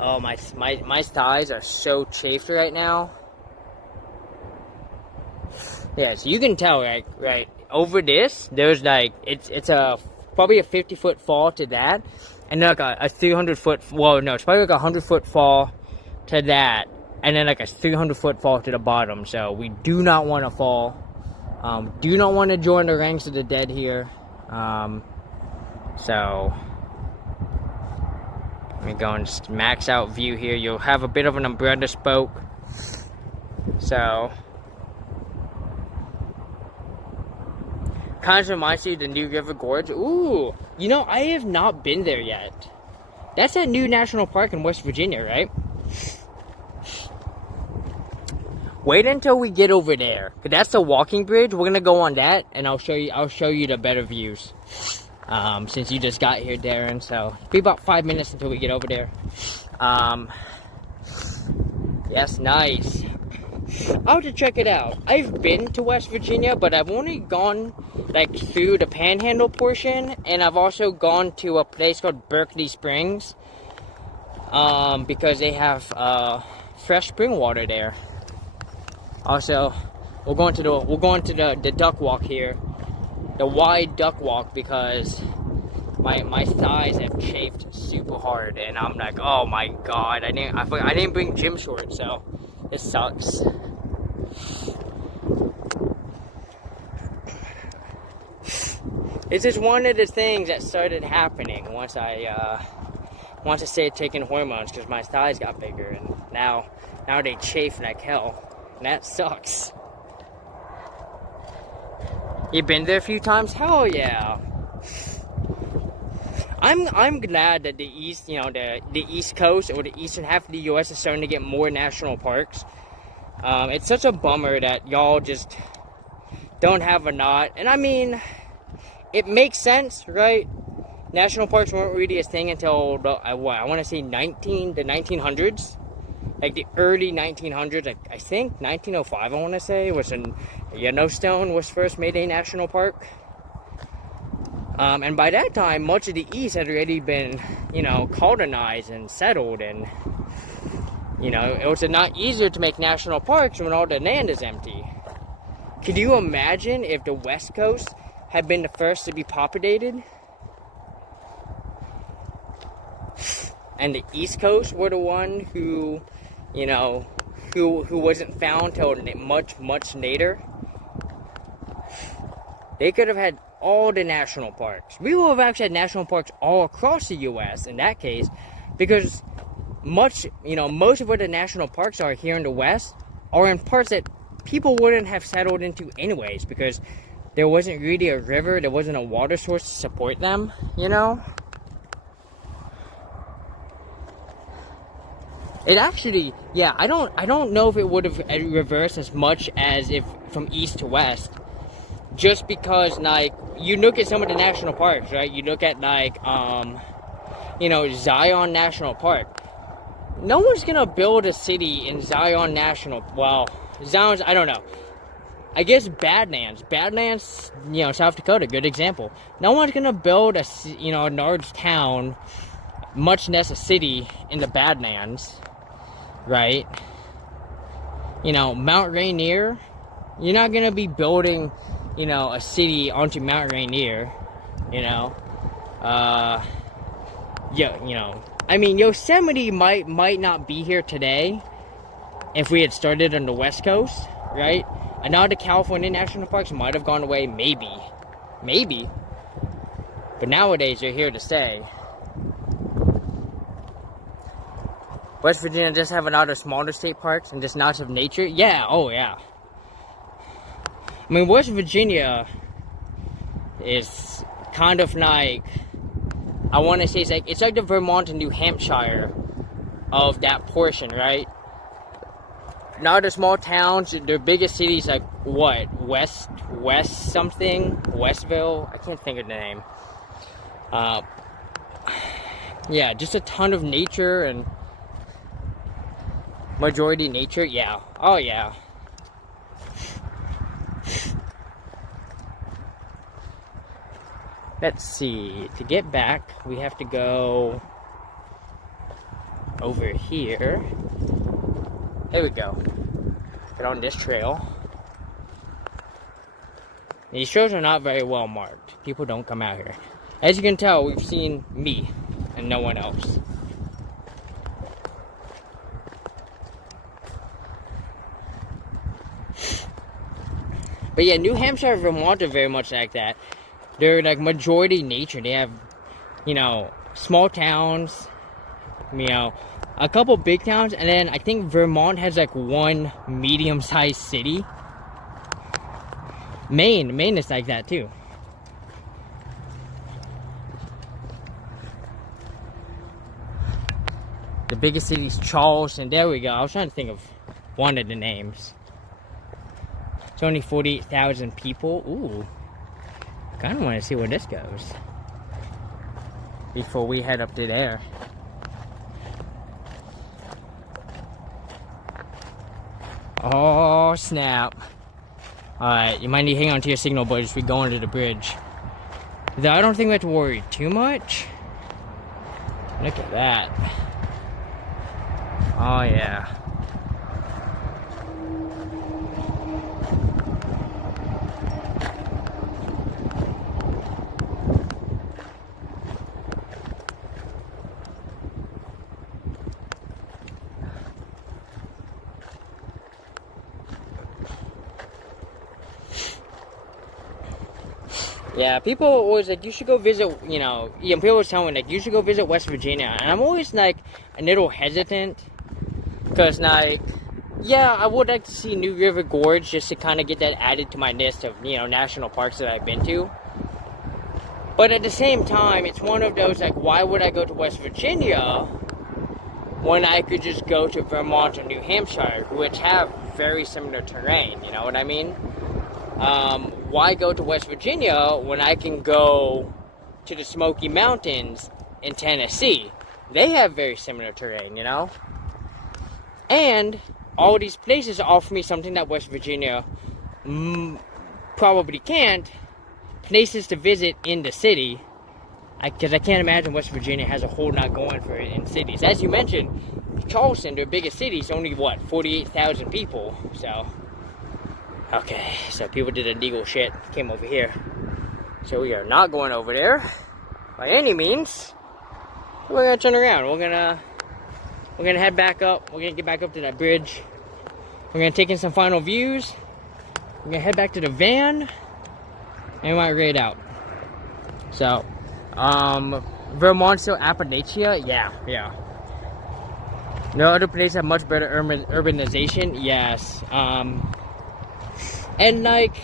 Oh, my thighs are so chafed right now. Yeah, so you can tell, right over this, there's like, it's a probably a 50-foot fall to that, and then like a 300-foot, well, no, it's probably like a 100-foot fall to that, and then like a 300-foot fall to the bottom. So we do not want to fall. Do not want to join the ranks of the dead here. So let me go and max out view here. You'll have a bit of an umbrella spoke. So kind of reminds you of the New River Gorge. Ooh, you know, I have not been there yet. That's that new national park in West Virginia, right? Wait until we get over there, cause that's the walking bridge. We're gonna go on that, and I'll show you the better views. Since you just got here, Darren, so it'll be about 5 minutes until we get over there. Yes, nice. I'll have to check it out. I've been to West Virginia, but I've only gone like through the Panhandle portion, and I've also gone to a place called Berkeley Springs, because they have fresh spring water there. Also, we're going to the duck walk here, the wide duck walk, because my thighs have chafed super hard, and I'm like, oh my god, I didn't bring gym shorts, so this sucks. It's just one of the things that started happening once I started taking hormones, because my thighs got bigger, and now they chafe like hell. And that sucks. You been there a few times? Hell yeah. I'm glad that the East, you know, the East Coast or the eastern half of the U.S. is starting to get more national parks. It's such a bummer that y'all just don't have a lot. And I mean, it makes sense, right? National parks weren't really a thing until I want to say the 1900s. Like the early 1900s, like I think 1905, I want to say, was when Yellowstone was first made a national park. And by that time, much of the East had already been, you know, colonized and settled, and, you know, it was a lot easier to make national parks when all the land is empty. Could you imagine if the West Coast had been the first to be populated? And the East Coast were the one who, you know, who wasn't found till much, much later. They could have had all the national parks. We would have actually had national parks all across the U.S. in that case, because most of where the national parks are here in the West are in parts that people wouldn't have settled into anyways, because there wasn't really a river, there wasn't a water source to support them, you know? It actually, yeah, I don't know if it would have reversed as much as if from east to west, just because, like, you look at some of the national parks, right? You look at, like, Zion National Park. No one's gonna build a city in Zion National, well, Zion's, I don't know. I guess Badlands, South Dakota, good example. No one's gonna build a large town, much less a city in the Badlands, right? Mount Rainier, you're not gonna be building, a city onto Mount Rainier, Yosemite might not be here today if we had started on the West Coast, right? And now the California national parks might have gone away, maybe. But nowadays, they're here to stay. West Virginia does have a lot of smaller state parks and just lots of nature. Yeah, oh yeah. I mean, West Virginia is kind of like, I want to say it's like the Vermont and New Hampshire of that portion, right? Now the small towns, their biggest cities, like what? West something? Westville? I can't think of the name. Yeah, just a ton of nature and majority nature. Yeah. Oh yeah. Let's see. To get back, we have to go over here. There we go. Get on this trail. These trails are not very well marked. People don't come out here. As you can tell, we've seen me and no one else. But yeah, New Hampshire and Vermont are very much like that. They're like majority nature. They have, small towns, a couple big towns, and then I think Vermont has like one medium-sized city. Maine is like that too. The biggest city is Charleston. There we go. I was trying to think of one of the names. It's only 48,000 people. Ooh. Kind of want to see where this goes before we head up to there. Oh, snap. Alright, you might need to hang on to your signal, boys, as we go under the bridge. Though I don't think we have to worry too much. Look at that. Oh, yeah. Yeah, people always like, you should go visit, people always tell me, like, you should go visit West Virginia. And I'm always, like, a little hesitant. Because, like, yeah, I would like to see New River Gorge just to kind of get that added to my list of, national parks that I've been to. But at the same time, it's one of those, like, why would I go to West Virginia when I could just go to Vermont or New Hampshire, which have very similar terrain, you know what I mean? Why go to West Virginia when I can go to the Smoky Mountains in Tennessee? They have very similar terrain, And all these places offer me something that West Virginia probably can't. Places to visit in the city. Because I can't imagine West Virginia has a whole lot going for it in cities. As you mentioned, Charleston, their biggest city, is only, 48,000 people. So... okay, so people did illegal shit, came over here. So we are not going over there by any means. We're gonna turn around. We're gonna head back up. We're gonna get back up to that bridge. We're gonna take in some final views. We're gonna head back to the van. And we might raid out. So, Vermont, still Appalachia? Yeah. No other places have much better urbanization? Yes. And like,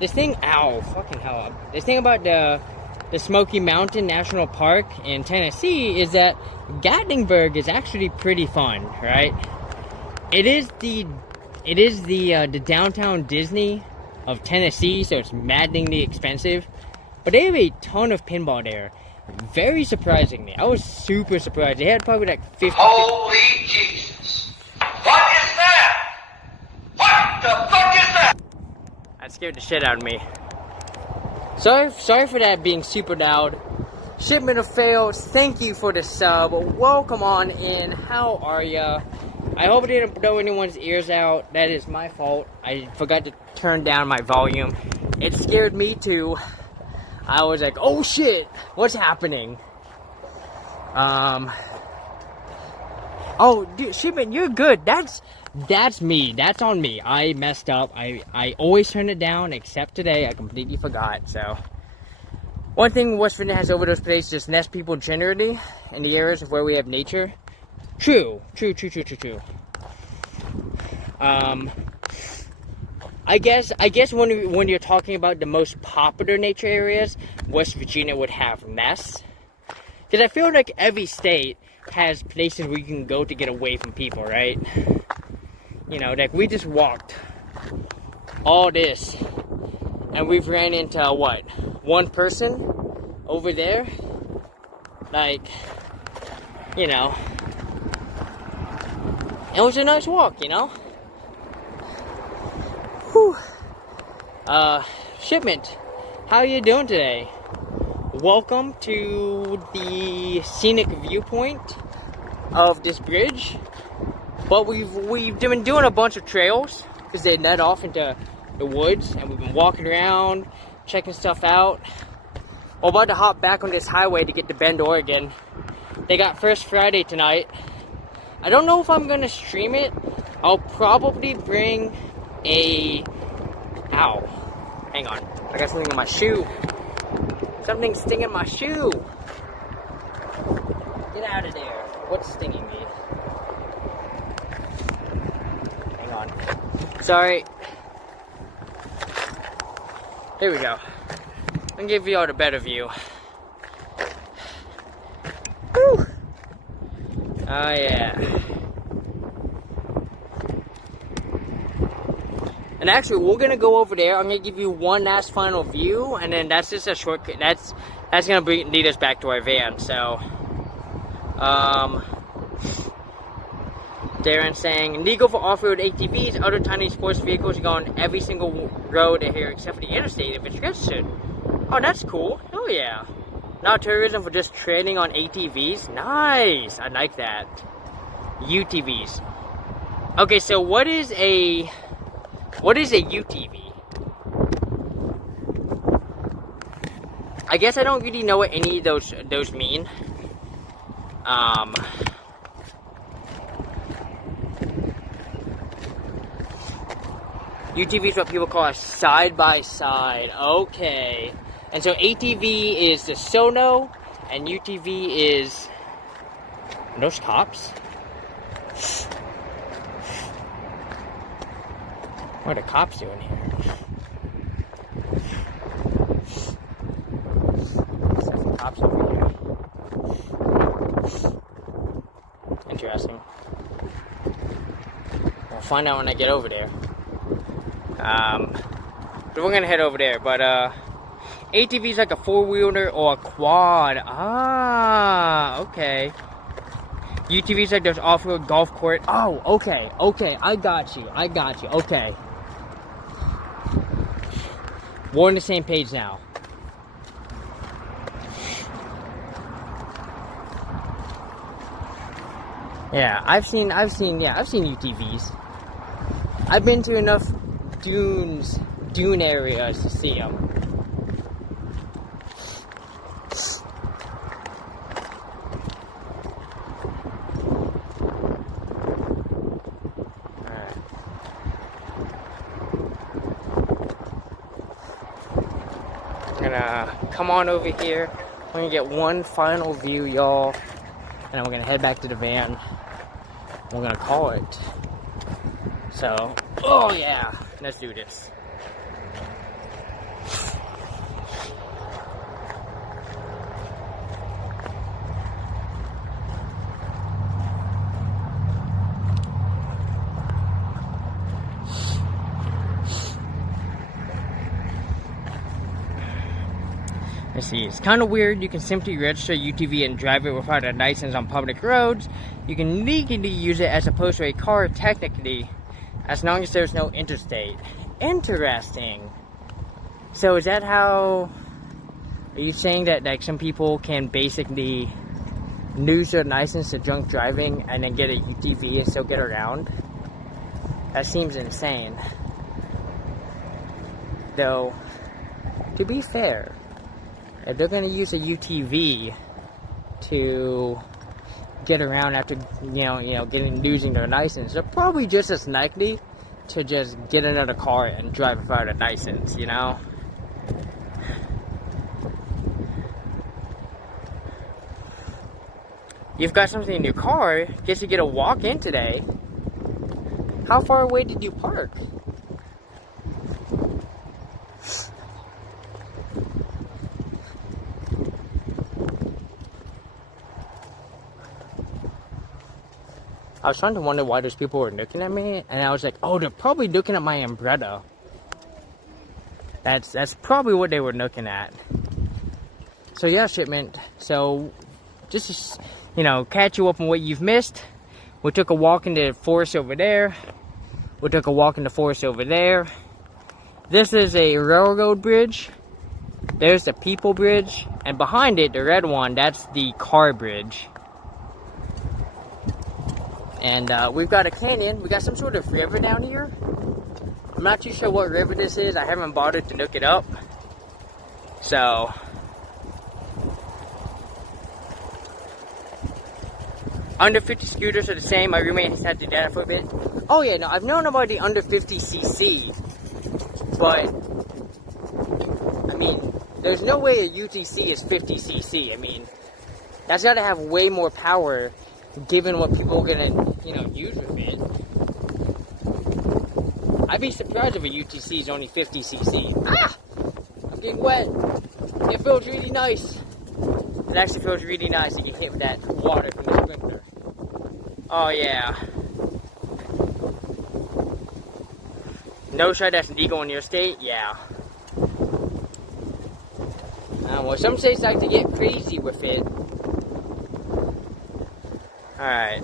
this thing, fucking hell. This thing about the Smoky Mountain National Park in Tennessee is that Gatlinburg is actually pretty fun, right? It is the downtown Disney of Tennessee, so it's maddeningly expensive. But they have a ton of pinball there. Very surprisingly. I was super surprised. They had probably like 50... Holy Jesus. What is that? What the fuck is that? That scared the shit out of me. Sorry for that being super loud. Shipment of fails. Thank you for the sub. Welcome on in. How are ya? I hope I didn't blow anyone's ears out. That is my fault. I forgot to turn down my volume. It scared me too. I was like, oh shit, what's happening? Oh, dude, Shipment, you're good. That's me. That's on me. I messed up. I always turn it down, except today. I completely forgot, so. One thing West Virginia has over those places, just nest people generally in the areas of where we have nature. True. I guess when you're talking about the most popular nature areas, West Virginia would have less. Because I feel like every state has places where you can go to get away from people, right? You know, like we just walked all this, and we've ran into what? One person over there? Like, you know, it was a nice walk, you know? Whew. Shipment, how are you doing today? Welcome to the scenic viewpoint of this bridge. But we've been doing a bunch of trails because they led off into the woods, and we've been walking around, checking stuff out. We're about to hop back on this highway to get to Bend, Oregon. They got First Friday tonight. I don't know if I'm gonna stream it. I'll probably bring a... Ow. Hang on. I got something in my shoe. Something's stinging my shoe. Get out of there. What's stinging me? Hang on. Sorry. Here we go. I'll give you all the better view. Whew. Oh yeah. And actually, we're gonna go over there. I'm gonna give you one last final view, and then that's just a shortcut. That's gonna lead us back to our van. So, Darren saying legal for off-road ATVs, other tiny sports vehicles go on every single road here except for the interstate if it's registered. Oh, that's cool. Oh yeah. Now tourism for just trading on ATVs. Nice. I like that. UTVs. Okay, so what is a UTV? I guess I don't really know what any of those mean. UTV is what people call a side-by-side. Okay. And so ATV is the Sono, and UTV is... Are those cops? What are the cops doing here? Some cops over here. Interesting. We'll find out when I get over there. So we're gonna head over there, but ATV is like a four-wheeler or a quad. Ah, okay. UTV is like those off-road golf court. Oh, okay, I got you, okay. We're on the same page now. Yeah, I've seen UTVs. I've been to enough dune areas to see them. gonna come on over here. We're gonna get one final view, y'all. And then we're gonna head back to the van. We're gonna call it. So, oh yeah, let's do this. Let's see, it's kind of weird. You can simply register a UTV and drive it without a license on public roads. You can legally use it as opposed to a car technically, as long as there's no interstate. Interesting. So is that how, are you saying that like some people can basically lose their license to drunk driving and then get a UTV and still get around? That seems insane. Though, to be fair, if they're going to use a UTV to get around after, losing their license, they're probably just as likely to just get another car and drive without a license, you know? You've got something in your car, guess you get a walk in today. How far away did you park? I was trying to wonder why those people were looking at me, and I was like, oh, they're probably looking at my umbrella. That's probably what they were looking at. So yeah, shipment. So just catch you up on what you've missed. We took a walk in the forest over there. We took a walk in the forest over there. This is a railroad bridge. There's the people bridge, and behind it, the red one, that's the car bridge. And we've got a canyon. We got some sort of river down here. I'm not too sure what river this is. I haven't bothered to look it up. So, under 50 scooters are the same. My roommate has had to do that for a bit. Oh yeah, no, I've known about the under 50cc. But, I mean, there's no way a UTC is 50cc. I mean, that's got to have way more power given what people are gonna, use with it. I'd be surprised if a UTC is only 50cc. Ah! I'm getting wet. It feels really nice. It actually feels really nice to get hit with that water from the sprinkler. Oh yeah. No shot that's legal in your state? Yeah. Well, some states like to get crazy with it. Alright.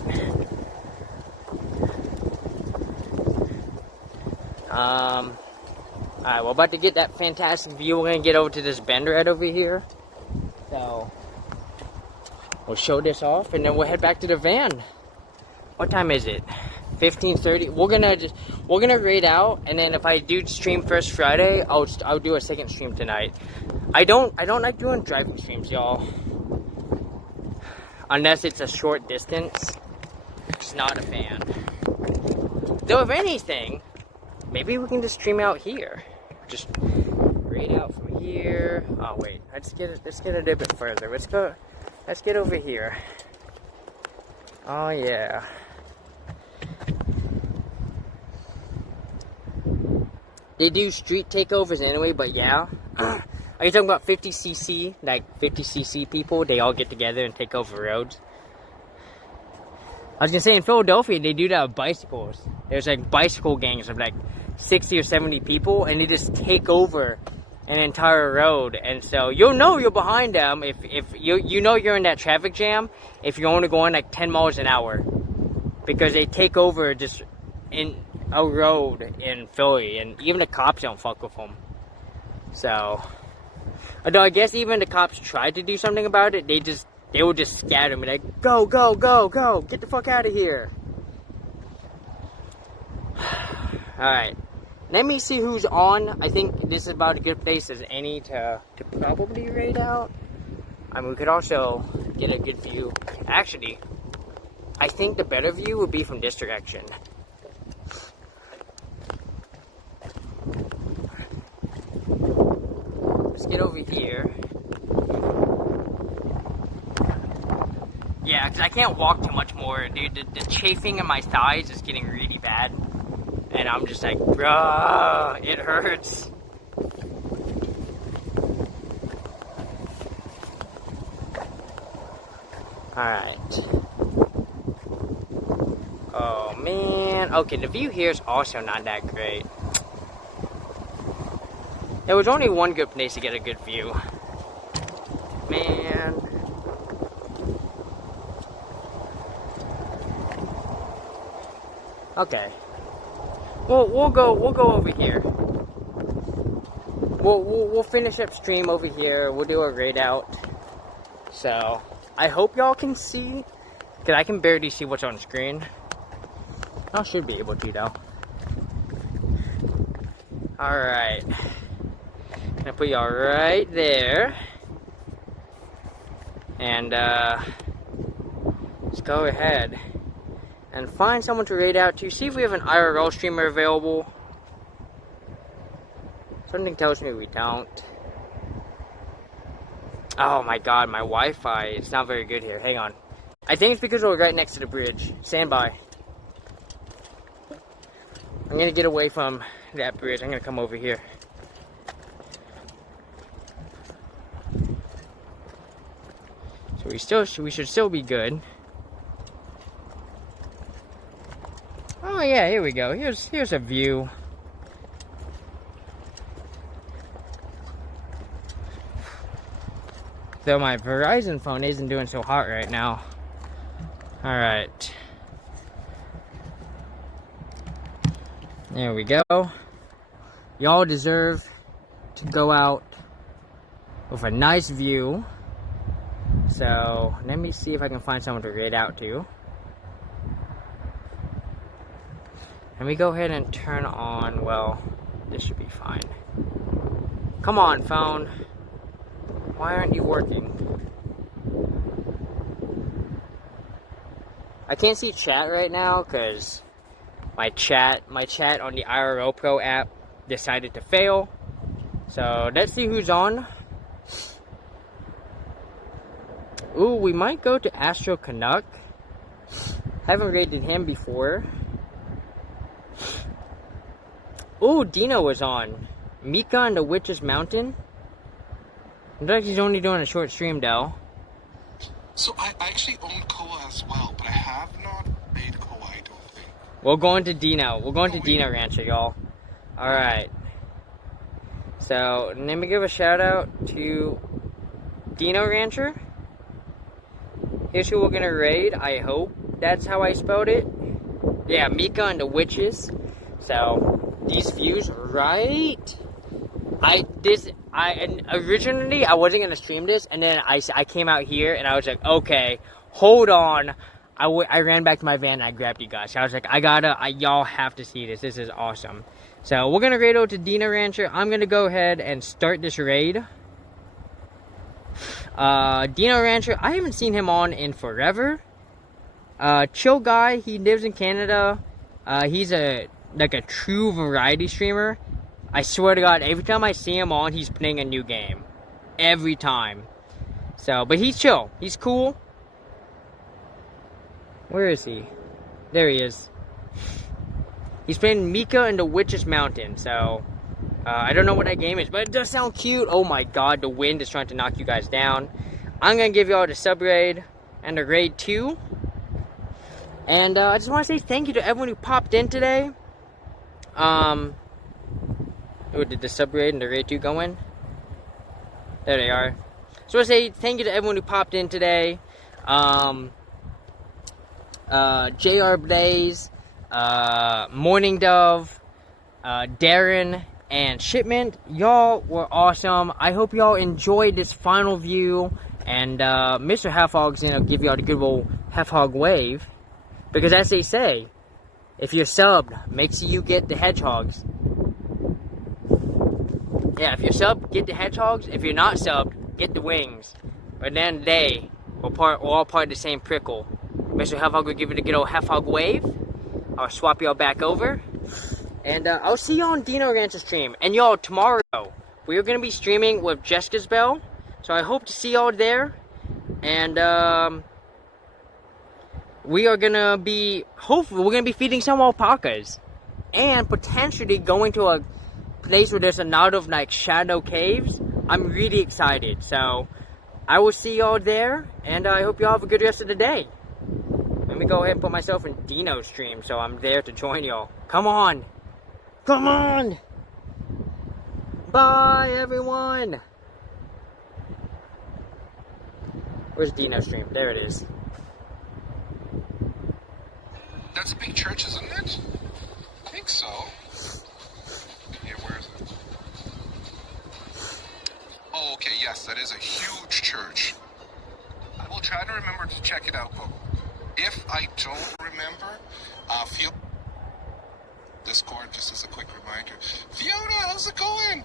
Alright, we're about to get that fantastic view. We're gonna get over to this bend right over here. So, we'll show this off and then we'll head back to the van. What time is it? 15:30. We're gonna raid out, and then if I do stream first Friday, I'll do a second stream tonight. I don't like doing driving streams, y'all. Unless it's a short distance. Just not a fan. Though if anything, maybe we can just stream out here. Just raid out from here. Oh wait, let's get a little bit further. Let's get over here. Oh yeah. They do street takeovers anyway, but yeah. Are you talking about 50cc? Like 50cc people, they all get together and take over roads? I was gonna say in Philadelphia, they do that with bicycles. There's like bicycle gangs of like 60 or 70 people, and they just take over an entire road. And so you'll know you're behind them if you know you're in that traffic jam if you're only going like 10 miles an hour. Because they take over just in a road in Philly, and even the cops don't fuck with them. So, although I guess even the cops tried to do something about it, they would just scatter me like, go, go, go, go, get the fuck out of here. Alright, let me see who's on. I think this is about a good place as any to probably raid out. I mean, we could also get a good view. Actually, I think the better view would be from this direction. Let's get get over here. Yeah, because I can't walk too much more, dude. The chafing in my thighs is getting really bad. And I'm just like, bruh, it hurts. Alright. Oh, man. Okay, the view here is also not that great. There was only one good place to get a good view. Man. Okay. We'll go over here. We'll finish up stream over here. We'll do a raid out. So I hope y'all can see, cause I can barely see what's on screen. I should be able to though. All right. Gonna put y'all right there. And let's go ahead and find someone to raid out to. See if we have an IRL streamer available. Something tells me we don't. Oh my god, my Wi-Fi, it's not very good here. Hang on. I think it's because we're right next to the bridge. Stand by. I'm gonna get away from that bridge. I'm gonna come over here. So we should still be good. Oh yeah, here we go. Here's a view. Though my Verizon phone isn't doing so hot right now. Alright. There we go. Y'all deserve to go out with a nice view. So, let me see if I can find someone to raid out to. Let me go ahead and turn on, well, this should be fine. Come on, phone. Why aren't you working? I can't see chat right now because my chat on the IRL Pro app decided to fail. So let's see who's on. Ooh, we might go to Astro Canuck. Haven't rated him before. Ooh, Dino was on. Mika and the Witch's Mountain. Looks like he's only doing a short stream, though. So I actually own Koa as well, but I have not made Koa, I don't think. We're going to Dino. We're going to Dino Rancher, y'all. Alright. So, let me give a shout out to Dino Rancher. Here's who we're gonna raid. I hope that's how I spelled it. Yeah, Mika and the Witches. So, these views, right? Originally I wasn't gonna stream this, and then I came out here and I was like, okay, hold on. I ran back to my van and I grabbed you guys. So I was like, y'all have to see this. This is awesome. So we're gonna raid out to Dino Rancher. I'm gonna go ahead and start this raid. Dino Rancher, I haven't seen him on in forever. Chill guy. He lives in Canada. He's like a true variety streamer. I swear to God, every time I see him on, he's playing a new game. Every time. So, but he's chill. He's cool. Where is he? There he is. He's playing Mika and the Witch's Mountain. So, I don't know what that game is, but it does sound cute. Oh my god, the wind is trying to knock you guys down. I'm going to give y'all the sub raid and the raid 2. And I just want to say thank you to everyone who popped in today. Oh, did the sub raid and the raid 2 go in? There they are. So I want to say thank you to everyone who popped in today. JR Blaze, Morning Dove, Darren, and Shipment. Y'all were awesome. I hope y'all enjoyed this final view. And Mr. Half Hog's gonna give y'all the good old Half Hog wave. Because as they say, if you're subbed, make sure you get the hedgehogs. Yeah, if you're subbed, get the hedgehogs. If you're not subbed, get the wings. But then we're all part of the same prickle. Mr. Half Hog will give you the good old Half Hog wave. I'll swap y'all back over. And I'll see y'all on Dino Rancher stream. And y'all, tomorrow, we are going to be streaming with Jessica's Bell. So I hope to see y'all there. And we are going to be, hopefully, we're going to be feeding some alpacas. And potentially going to a place where there's a lot of like shadow caves. I'm really excited. So I will see y'all there. And I hope y'all have a good rest of the day. Let me go ahead and put myself in Dino's stream so I'm there to join y'all. Come on. Come on. Bye, everyone. Where's Dino's stream? There it is. That's a big church, isn't it? I think so. Yeah, where is it? Oh, okay, yes, that is a huge church. I will try to remember to check it out, but if I don't remember, feel Discord just as a quick reminder. Fiona, how's it going?